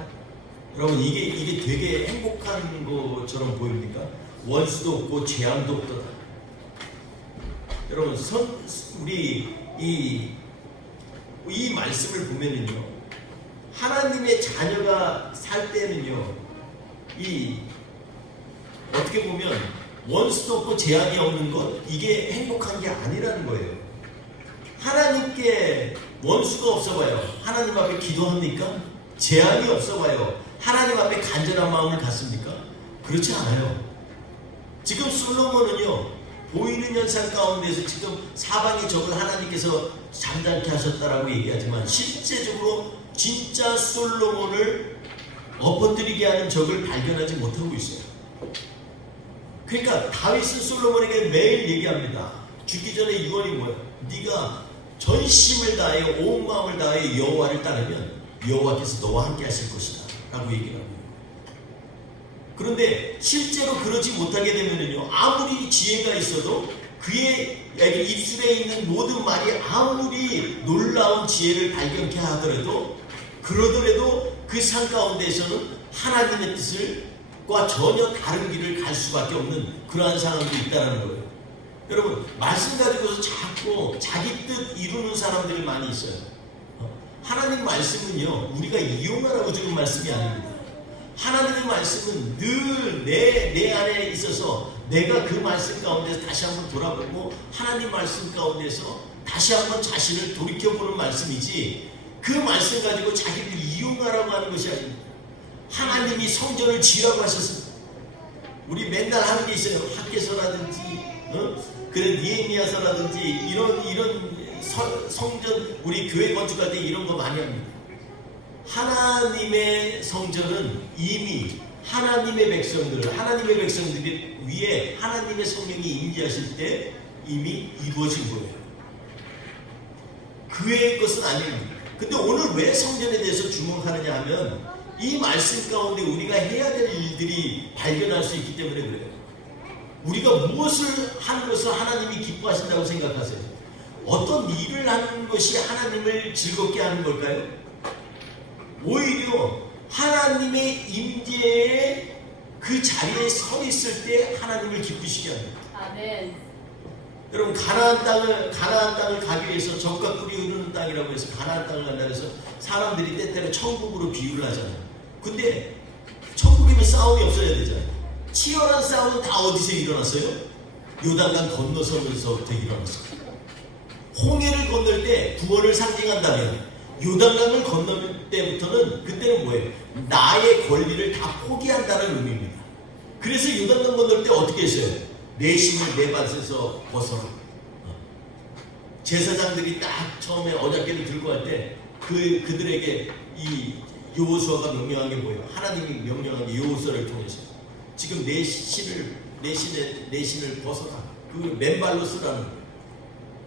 여러분, 이게 되게 행복한 것처럼 보입니까? 원수도 없고 재앙도 없도다. 여러분, 우리 이 말씀을 보면은요 하나님의 자녀가 살 때는요 어떻게 보면 원수도 없고 재앙이 없는 것, 이게 행복한 게 아니라는 거예요. 하나님께 원수가 없어봐요. 하나님 앞에 기도합니까? 재앙이 없어봐요. 하나님 앞에 간절한 마음을 갖습니까? 그렇지 않아요. 지금 솔로몬은요 보이는 현상 가운데서 지금 사방의 적을 하나님께서 잠잠케 하셨다라고 얘기하지만 실제적으로 진짜 솔로몬을 엎어뜨리게 하는 적을 발견하지 못하고 있어요. 그러니까 다윗은 솔로몬에게 매일 얘기합니다. 죽기 전에 유언이 뭐예요? 네가 전심을 다해 온 마음을 다해 여호와를 따르면 여호와께서 너와 함께 하실 것이다 라고 얘기를 합니다. 그런데 실제로 그러지 못하게 되면요 아무리 지혜가 있어도 그의 입술에 있는 모든 말이 아무리 놀라운 지혜를 발견케 하더라도 그러더라도 그 산 가운데에서는 하나님의 뜻과 전혀 다른 길을 갈 수밖에 없는 그러한 상황도 있다는 거예요. 여러분, 말씀 가지고서 자꾸 자기 뜻 이루는 사람들이 많이 있어요. 하나님 말씀은요 우리가 이용하라고 주는 말씀이 아닙니다. 하나님의 말씀은 늘 내 안에 있어서 내가 그 말씀 가운데서 다시 한번 돌아보고 하나님 말씀 가운데서 다시 한번 자신을 돌이켜보는 말씀이지 그 말씀 가지고 자기를 이용하라고 하는 것이 아닙니다. 하나님이 성전을 지으라고 하셨습니다. 우리 맨날 하는 게 있어요. 학개서라든지, 그런 니에미야서라든지 이런 성전 우리 교회 건축할 때 이런 거 많이 합니다. 하나님의 성전은 이미 하나님의 백성들이 위에 하나님의 성령이 임재하실 때 이미 이루어진 거예요. 그 외의 것은 아닙니다. 근데 오늘 왜 성전에 대해서 주목하느냐 하면 이 말씀 가운데 우리가 해야 될 일들이 발견할 수 있기 때문에 그래요. 우리가 무엇을 하는 것을 하나님이 기뻐하신다고 생각하세요? 어떤 일을 하는 것이 하나님을 즐겁게 하는 걸까요? 오히려 하나님의 임재의 그 자리에 서 있을 때 하나님을 기쁘시게 합니다. 아멘. 여러분 가나안 땅을 가기 위해서 젖과 꿀이 흐르는 땅이라고 해서 가나안 땅을 간다 해서 사람들이 때때로 천국으로 비유를 하잖아요. 근데 천국이면 싸움이 없어야 되잖아요. 치열한 싸움은 다 어디서 일어났어요? 요단강 건너서면서부터 일어났어요. 홍해를 건널 때 구원을 상징한다면 요단강을 건널 때부터는 그때는 뭐예요? 나의 권리를 다 포기한다는 의미입니다. 그래서 요단강 건널 때 어떻게 했어요? 내 신을 내 밭에서 벗어라. 제사장들이 딱 처음에 언약궤를 들고 갈 때 그들에게 이 여호수아가 명령한 게 뭐예요? 하나님이 명령한 게 여호수아를 통해서 지금 내 신을 벗어라. 그 맨발로 쓰라는 거예요.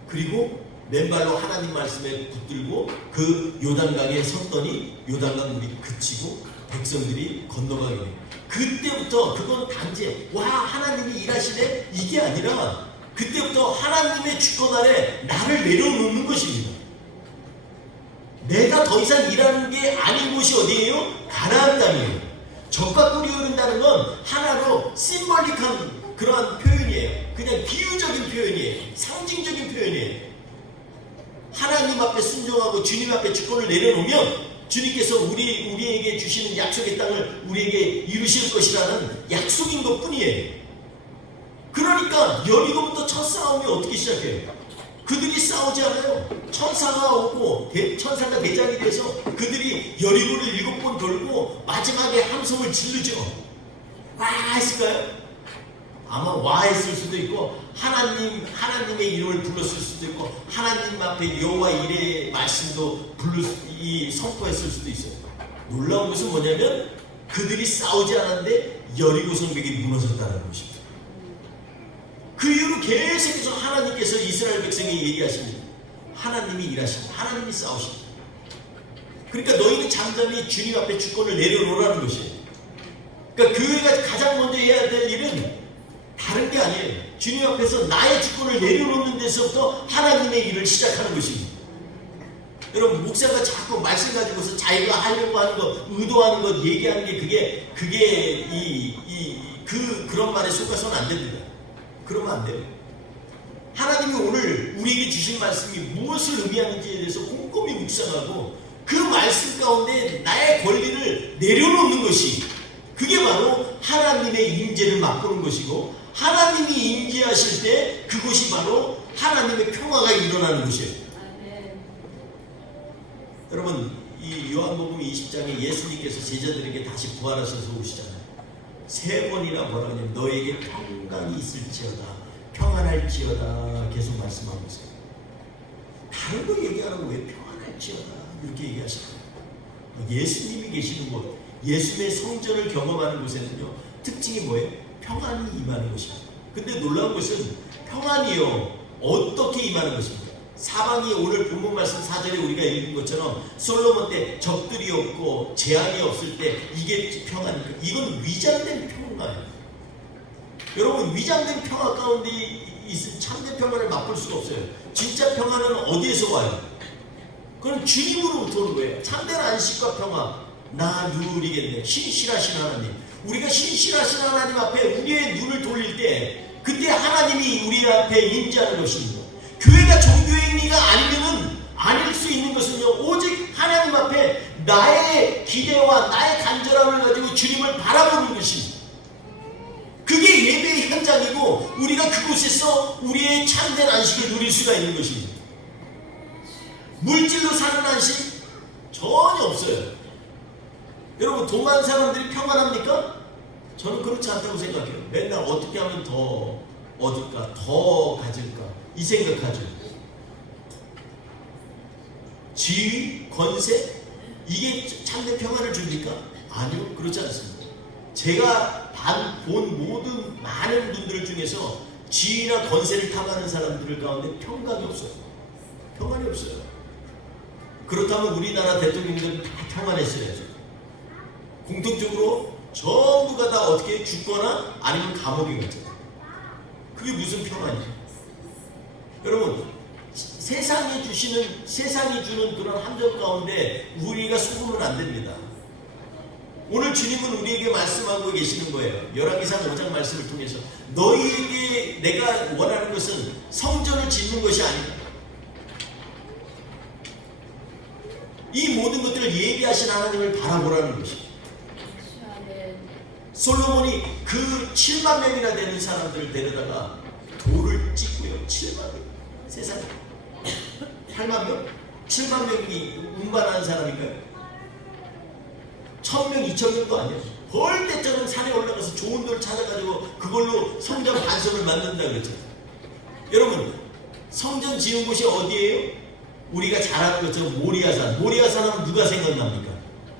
그리고 맨발로 하나님 말씀에 붙들고 그 요단강에 섰더니 요단강 물이 그치고 백성들이 건너가게 돼요. 그때부터 그건 단지 와 하나님이 일하시네 이게 아니라 그때부터 하나님의 주권 아래 나를 내려놓는 것입니다. 내가 더 이상 일하는 게 아닌 곳이 어디예요? 가나안 땅이에요. 젖과 꿀이 흐른다는 건 하나로 심벌릭한 그러한 표현이에요. 그냥 비유적인 표현이에요. 상징적인 표현이에요. 하나님 앞에 순종하고 주님 앞에 주권을 내려놓으면 주님께서 우리에게 주시는 약속의 땅을 우리에게 이루실 것이라는 약속인 것 뿐이에요. 그러니까 여리고부터 첫 싸움이 어떻게 시작해요? 그들이 싸우지 않아요. 천사가 오고 천사가 대장이 돼서 그들이 여리고를 7번 돌고 마지막에 함성을 지르죠. 와 했을까요? 아마 와 했을 수도 있고 하나님의 이름을 불렀을 수도 있고 하나님 앞에 여호와 이레의 말씀도 선포했을 수도 있어요. 놀라운 것은 뭐냐면 그들이 싸우지 않았는데 여리고 성벽이 무너졌다는 것입니다. 그 이후로 계속해서 하나님께서 이스라엘 백성에게 얘기하십니다. 하나님이 일하십니다. 하나님이 싸우십니다. 그러니까 너희는 잠잠히 주님 앞에 주권을 내려놓으라는 것이에요. 그러니까 교회가 가장 먼저 해야 될 일은 다른 게 아니에요. 주님 앞에서 나의 주권을 내려놓는 데서부터 하나님의 일을 시작하는 것입니다. 여러분 목사가 자꾸 말씀 가지고서 자기가 하려고 하는 것, 의도하는 것, 얘기하는 게 그게 그런 말에 속아서는 안 됩니다. 그러면 안 돼요. 하나님이 오늘 우리에게 주신 말씀이 무엇을 의미하는지에 대해서 꼼꼼히 묵상하고 그 말씀 가운데 나의 권리를 내려놓는 것이 그게 바로 하나님의 임재를 맛보는 것이고 하나님이 임재하실 때 그것이 바로 하나님의 평화가 일어나는 것이에요. 여러분 이 요한복음 20장에 예수님께서 제자들에게 다시 부활하셔서 오시잖아요. 3번이나 뭐라 그러냐면 너에게 평강이 있을지어다 평안할지어다 계속 말씀하고 있어요. 다른 거 얘기하라고 왜 평안할지어다 이렇게 얘기하시나요? 예수님이 계시는 곳 예수님의 성전을 경험하는 곳에는요 특징이 뭐예요? 평안이 임하는 것입니다. 근데 놀라운 것은 평안이요 어떻게 임하는 것입니까? 사방이 오늘 본문 말씀 4절에 우리가 읽은 것처럼 솔로몬 때 적들이 없고 재앙이 없을 때 이게 평안입니까? 이건 위장된 평화예요. 여러분 위장된 평화 가운데 있은 참된 평화를 맛볼 수가 없어요. 진짜 평화는 어디에서 와요? 그건 주님으로부터 오는 거예요. 참된 안식과 평화 나 누리겠네. 신실하신 하나님 우리가 신실하신 하나님 앞에 우리의 눈을 돌릴 때 그때 하나님이 우리 앞에 임재하는 것입니다. 교회가 종교의 의미가 아닐 수 있는 것은요 오직 하나님 앞에 나의 기대와 나의 간절함을 가지고 주님을 바라보는 것입니다. 그게 예배의 현장이고 우리가 그곳에서 우리의 참된 안식을 누릴 수가 있는 것입니다. 물질로 사는 안식 전혀 없어요. 여러분 돈 많은 사람들이 평안합니까? 저는 그렇지 않다고 생각해요. 맨날 어떻게 하면 더 얻을까, 더 가질까 이 생각하죠. 지위, 권세 이게 참된 평안을 줍니까? 아니요, 그렇지 않습니다. 제가 본 모든 많은 분들 중에서 지위나 권세를 탐하는 사람들 가운데 평강이 없어요. 평안이 없어요. 그렇다면 우리나라 대통령들은 다 평안했어야죠. 공통적으로 전부가 다 어떻게 죽거나 아니면 감옥에 갔잖아요. 그게 무슨 평안이죠? 여러분, 세상이 주는 그런 함정 가운데 우리가 속으면 안 됩니다. 오늘 주님은 우리에게 말씀하고 계시는 거예요. 열왕기상 5장 말씀을 통해서 너희에게 내가 원하는 것은 성전을 짓는 것이 아니다. 이 모든 것들을 예비하신 하나님을 바라보라는 것이죠. 솔로몬이 그 7만 명이나 되는 사람들을 데려다가 돌을 찍고요. 7만 명. 세상에 8만 명? 7만 명이 운반하는 사람인가요? 1000명, 2000명도 아니에요. 벌 때처럼 산에 올라가서 좋은 돌 찾아가지고 그걸로 성전 반석을 만든다 그랬잖아요. 여러분, 성전 지은 곳이 어디예요? 우리가 잘 아는 것처럼 모리아산. 모리아산 하면 누가 생각납니까?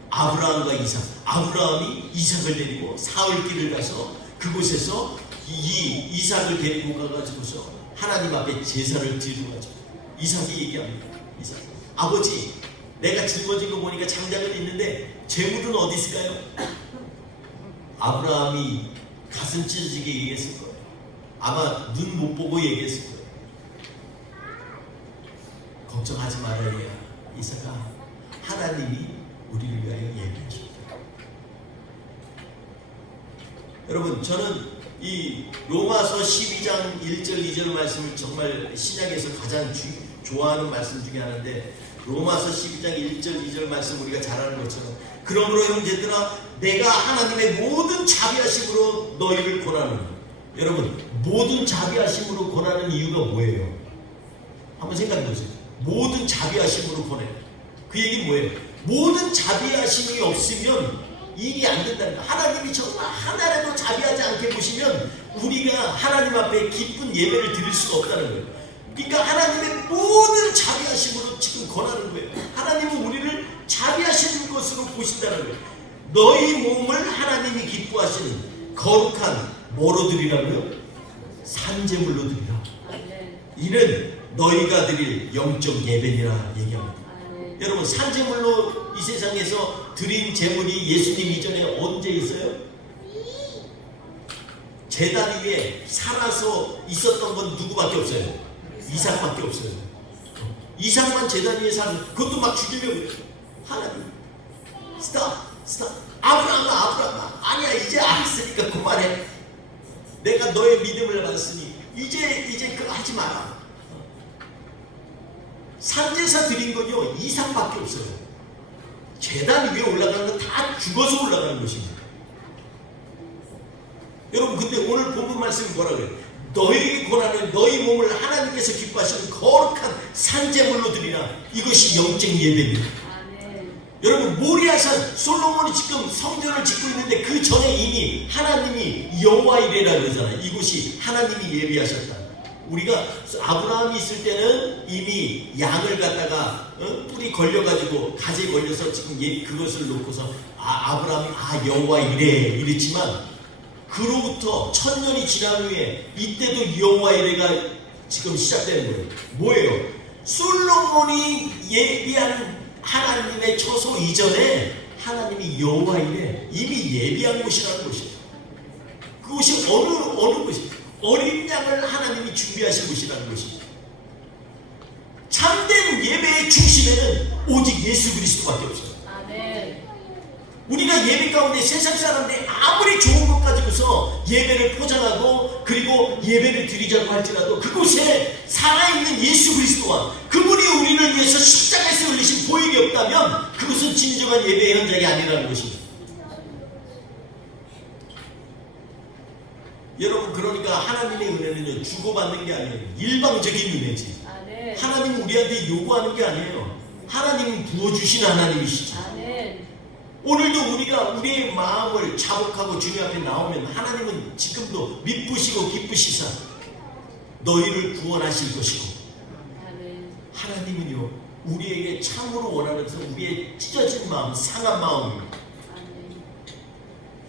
아브라함과 이삭. 아브라함이 이삭을 데리고 사흘길을 가서 그곳에서 이삭을 데리고 가가지고서 하나님 앞에 제사를 드려가지고 이삭이 얘기합니다. 이삭, 아버지, 내가 짊어진 거 보니까 장작은 있는데 재물은 어디 있을까요? 아브라함이 가슴 찢어지게 얘기했을 거예요. 아마 눈 못 보고 얘기했을 거예요. 걱정하지 말아야 이삭아, 하나님이 우리를 위하여 예비하십니다. 여러분, 저는 이 로마서 12장 1절 2절 말씀을 정말 신약에서 가장 좋아하는 말씀 중에 하나인데, 로마서 12장 1절 2절 말씀 우리가 잘 아는 것처럼 그러므로 형제들아 내가 하나님의 모든 자비하심으로 너희를 권하노니. 여러분, 모든 자비하심으로 권하는 이유가 뭐예요? 한번 생각해 보세요. 모든 자비하심으로 권해. 그 얘기는 뭐예요? 모든 자비하심이 없으면 일이 안 된다는 거예요. 하나님이 정말 하나라도 자비하지 않게 보시면 우리가 하나님 앞에 기쁜 예배를 드릴 수가 없다는 거예요. 그러니까 하나님의 모든 자비하심으로 지금 권하는 거예요. 하나님은 우리를 자비하시는 것으로 보신다는 거예요. 너희 몸을 하나님이 기뻐하시는 거룩한 뭐로 드리라고요? 산제물로 드리라. 이는 너희가 드릴 영적 예배니라 얘기합니다. 여러분, 산제물로 이 세상에서 드린 제물이 예수님 이전에 언제 있어요? 제단 위에 살아서 있었던 건 누구밖에 없어요? 이삭밖에 없어요. 이삭만 제단 위에 사는, 그것도 막 죽이려고 하나님 스탑 아브라함아 아니야, 이제 알았으니까 그만해. 내가 너의 믿음을 받았으니 이제 그거 하지 마라. 산제사 드린 건요 이삭밖에 없어요. 제단 위에 올라가는 건 다 죽어서 올라가는 것입니다. 여러분, 근데 오늘 본문 말씀이 뭐라 그래요? 너희에게 권하는 너희 몸을 하나님께서 기뻐하시는 거룩한 산제물로 드리라. 이것이 영적 예배입니다. 여러분, 모리아산, 솔로몬이 지금 성전을 짓고 있는데 그 전에 이미 하나님이 여호와 이레라 그러잖아요. 이곳이 하나님이 예비하셨다. 우리가 아브라함이 있을 때는 이미 양을 갖다가 뿔이 걸려가지고 가지에 걸려서 지금 그것을 놓고서 아브라함이 여호와 이레 이랬지만, 그로부터 1000년이 지난 후에 이때도 여호와 이레가 지금 시작되는 거예요. 뭐예요? 솔로몬이 예비한 하나님의 처소 이전에 하나님이 여호와 이레 이미 예비한 곳이라는 곳이에요. 그곳이 어느 곳이에요? 어린 양을 하나님이 준비하신 곳이라는 것입니다. 참된 예배의 중심에는 오직 예수 그리스도밖에 없어요. 아멘. 우리가 예배 가운데 세상 사람들이 아무리 좋은 것 가지고서 예배를 포장하고 그리고 예배를 드리자고 할지라도 그곳에 살아있는 예수 그리스도와 그분이 우리를 위해서 십자가에서 흘리신 보혈이 없다면 그것은 진정한 예배의 현장이 아니라는 것입니다. 여러분, 그러니까 하나님의 은혜는요 주고받는 게 아니에요. 일방적인 은혜지. 아멘. 하나님은 우리한테 요구하는 게 아니에요. 하나님은 부어주신 하나님이시죠. 아멘. 오늘도 우리가 우리의 마음을 자복하고 주님 앞에 나오면 하나님은 지금도 미쁘시고 기쁘시사 너희를 구원하실 것이고, 하나님은요 우리에게 참으로 원하는 우리의 찢어진 마음, 상한 마음,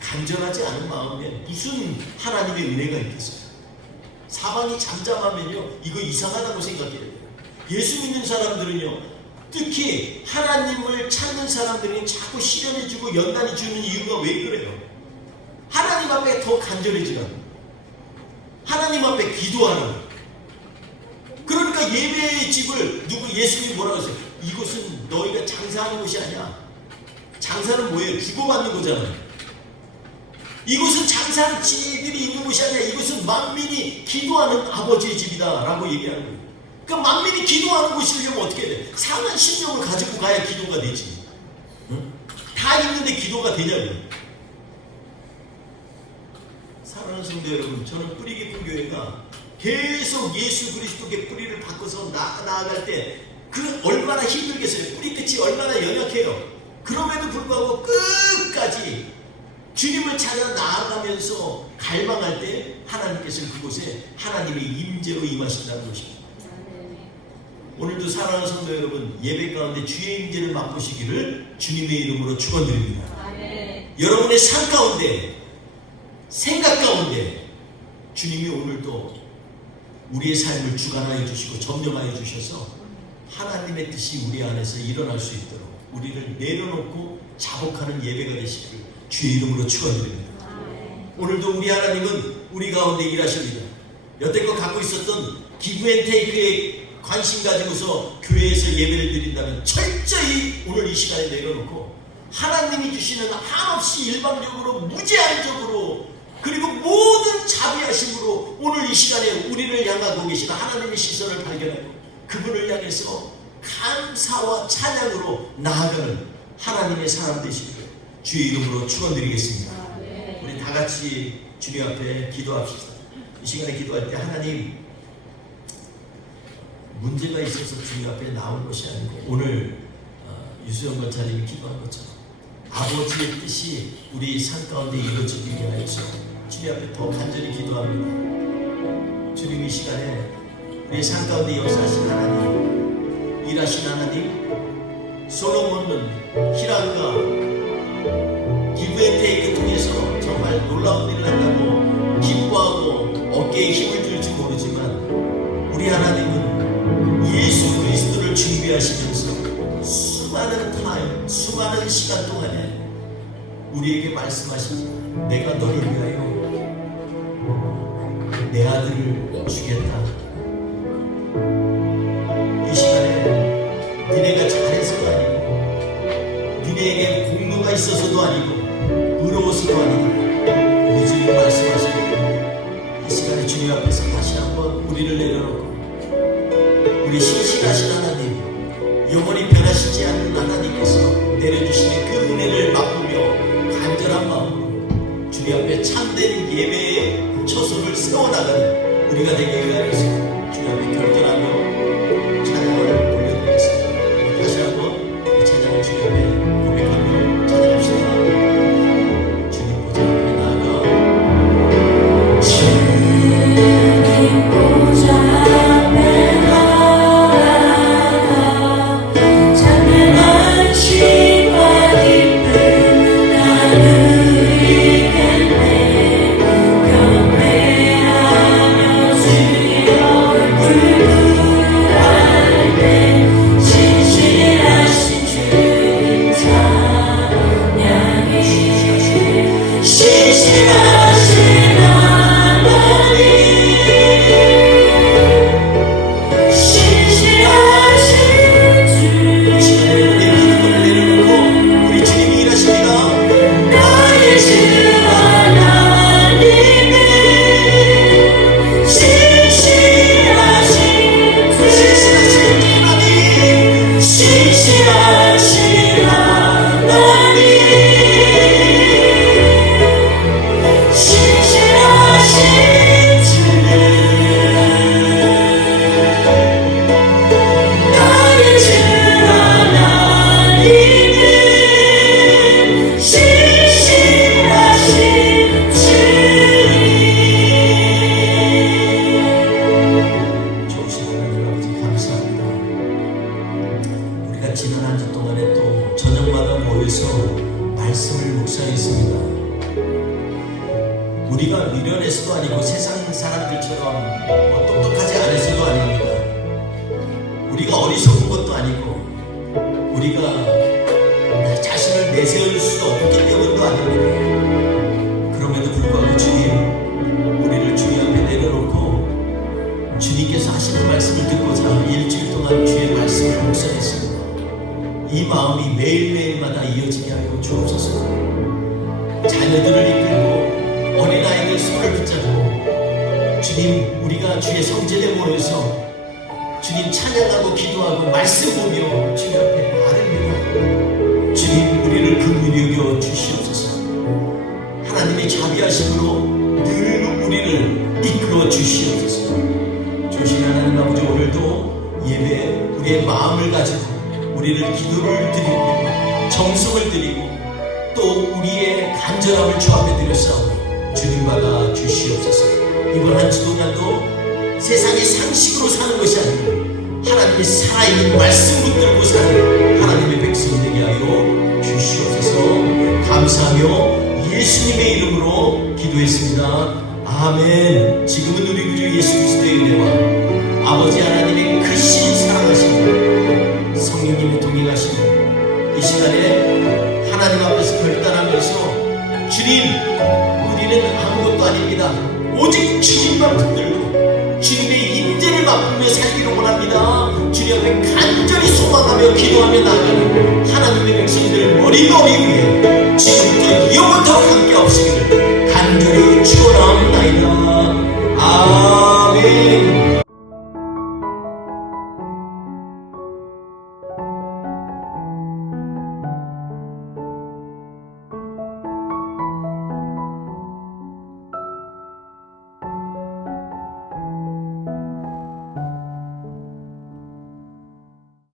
간절하지 않은 마음에 무슨 하나님의 은혜가 있겠어요? 사방이 잠잠하면요 이거 이상하다고 생각해요. 예수 믿는 사람들은요, 특히 하나님을 찾는 사람들은 자꾸 시련해주고 연단해 주는 이유가 왜 그래요? 하나님 앞에 더 간절해지라고, 하나님 앞에 기도하라고. 그러니까 예배의 집을 예수님이 뭐라고 했어요? 이곳은 너희가 장사하는 곳이 아니야. 장사는 뭐예요? 주고받는 거잖아요. 이곳은 장사하는 집들이 있는 곳이 아니라 이곳은 만민이 기도하는 아버지의 집이다 라고 얘기하는 거예요. 그러니까 만민이 기도하는 곳이려면 어떻게 해야 돼? 상한 심령을 가지고 가야 기도가 되지. 응? 다 있는데 기도가 되냐고요. 사랑하는 성도 여러분, 저는 뿌리 깊은 교회가 계속 예수 그리스도께 뿌리를 바꿔서 나아갈 때 그 얼마나 힘들겠어요. 뿌리 끝이 얼마나 연약해요. 그럼에도 불구하고 끝까지 주님을 찾아 나아가면서 갈망할 때 하나님께서는 그곳에 하나님의 임재로 임하신다는 것입니다. 오늘도 사랑하는 성도 여러분, 예배 가운데 주의 임재를 맛보시기를 주님의 이름으로 축원드립니다. 여러분의 삶 가운데, 생각 가운데 주님이 오늘도 우리의 삶을 주관하여 주시고 점령하여 주셔서 하나님의 뜻이 우리 안에서 일어날 수 있도록 우리를 내려놓고 자복하는 예배가 되시기를 주의 이름으로 축원드립니다. 오늘도 우리 하나님은 우리 가운데 일하십니다. 여태껏 갖고 있었던 기브앤테이크에 관심 가지고서 교회에서 예배를 드린다면 철저히 오늘 이 시간에 내려놓고 하나님이 주시는 한없이 일방적으로 무제한적으로 그리고 모든 자비하심으로 오늘 이 시간에 우리를 향하고 계시는 하나님의 시선을 발견하고 그분을 향해서 감사와 찬양으로 나아가는 하나님의 사람 되시기를 주의 이름으로 축원드리겠습니다. 우리 다 같이 주님 앞에 기도합시다. 이 시간에 기도할 때 하나님, 문제가 있어서 주님 앞에 나온 것이 아니고 오늘 유수영 권사님이 기도한 것처럼 아버지의 뜻이 우리 삶 가운데 이루어지기 위하여서 주님 앞에 더 간절히 기도합니다. 주님, 이 시간에 우리 삶 가운데 역사하신 하나님, 일하신 하나님, 솔로몬은 히람과 기브앤테이크 통해서 정말 놀라운 일을 한다고 기뻐하고 어깨에 힘을 줄지 모르지만 우리 하나님은 예수 그리스도를 준비하시면서 수많은 시간 동안에 우리에게 말씀하십니다. 내가 너를 위하여 내 아들을 주겠다. 이 시간에 니네가 잘해서도 아니고 니네에게 공로가 있어서도 아니고 의로워서도 아니고 우리 주님 말씀하시고 이 시간에 주님 앞에서 다시 한번 우리를 내려놓고 우리 신실하신 하나님, 영원히 변하시지 않는 하나님께서 내려주시는 그 은혜를 맛보며 간절한 마음으로 주님 앞에 참된 예배의 초석을 세워나가는 우리가 되게 위하여서 주님 앞에 결단하며 찬양을 돌려드리겠습니다. 다시 한번 이 찬양을 주님 앞에 고백하며 찬양합시다. 주님 보좌 앞에 나아가 주님 보좌 앞에 나아가 찬양한 시와 기쁨 나누리겠네. 경배하며 주님 지난 한 주 동안에 또 저녁마다 모여서 말씀을 묵상했습니다. 우리가 미련해서도 아니고 세상 사람들처럼 똑똑하지 않아서도 아닙니다. 우리가 어리석은 것도 아니고 우리가 나 자신을 내세울 수 없기 때문도 아닙니다. 그럼에도 불구하고 주님, 우리를 주님 앞에 내려놓고 주님께서 하시는 말씀을 듣고자 일주일 동안 주의 말씀을 묵상했습니다. 이 마음이 매일매일마다 이어지게 하여 주옵소서. 자녀들을 이끌고 어린아이들 손을 붙잡고 주님, 우리가 주의 성전에 모여서 주님 찬양하고 기도하고 말씀 보며 주님 앞에 아뢰니다. 주님, 우리를 긍휼히 여겨 주시옵소서. 하나님의 자비하심으로 늘 우리를 이끌어 주시옵소서. 조신 하나님 아버지, 오늘도 예배 우리의 마음을 가지고 우리를 기도를 드리고 정성을 드리고 또 우리의 간절함을 주 앞에 드렸사오니 주님 받아 주시옵소서. 이번 한 주 동안도 세상의 상식으로 사는 것이 아니고 하나님의 살아있는 말씀 붙들고 사는 하나님의 백성 되게 하여 주시옵소서. 감사하며 예수님의 이름으로 기도했습니다. 아멘. 지금은 우리 구주 예수 그리스도의 은혜와 아버지 하나님의 크신 사랑하심과 성령님의 동행하심을 이 시간에 하나님 앞에서 결단하면서 주님, 우리는 아무것도 아닙니다. 오직 주님만 붙들고 주님의 임재를 맛보며 살기를 원합니다. 주님 앞에 간절히 소망하며 기도하며 나아가는 하나님의 백성들 머리머리 위에 지금부터 영원토록 함께 하시기를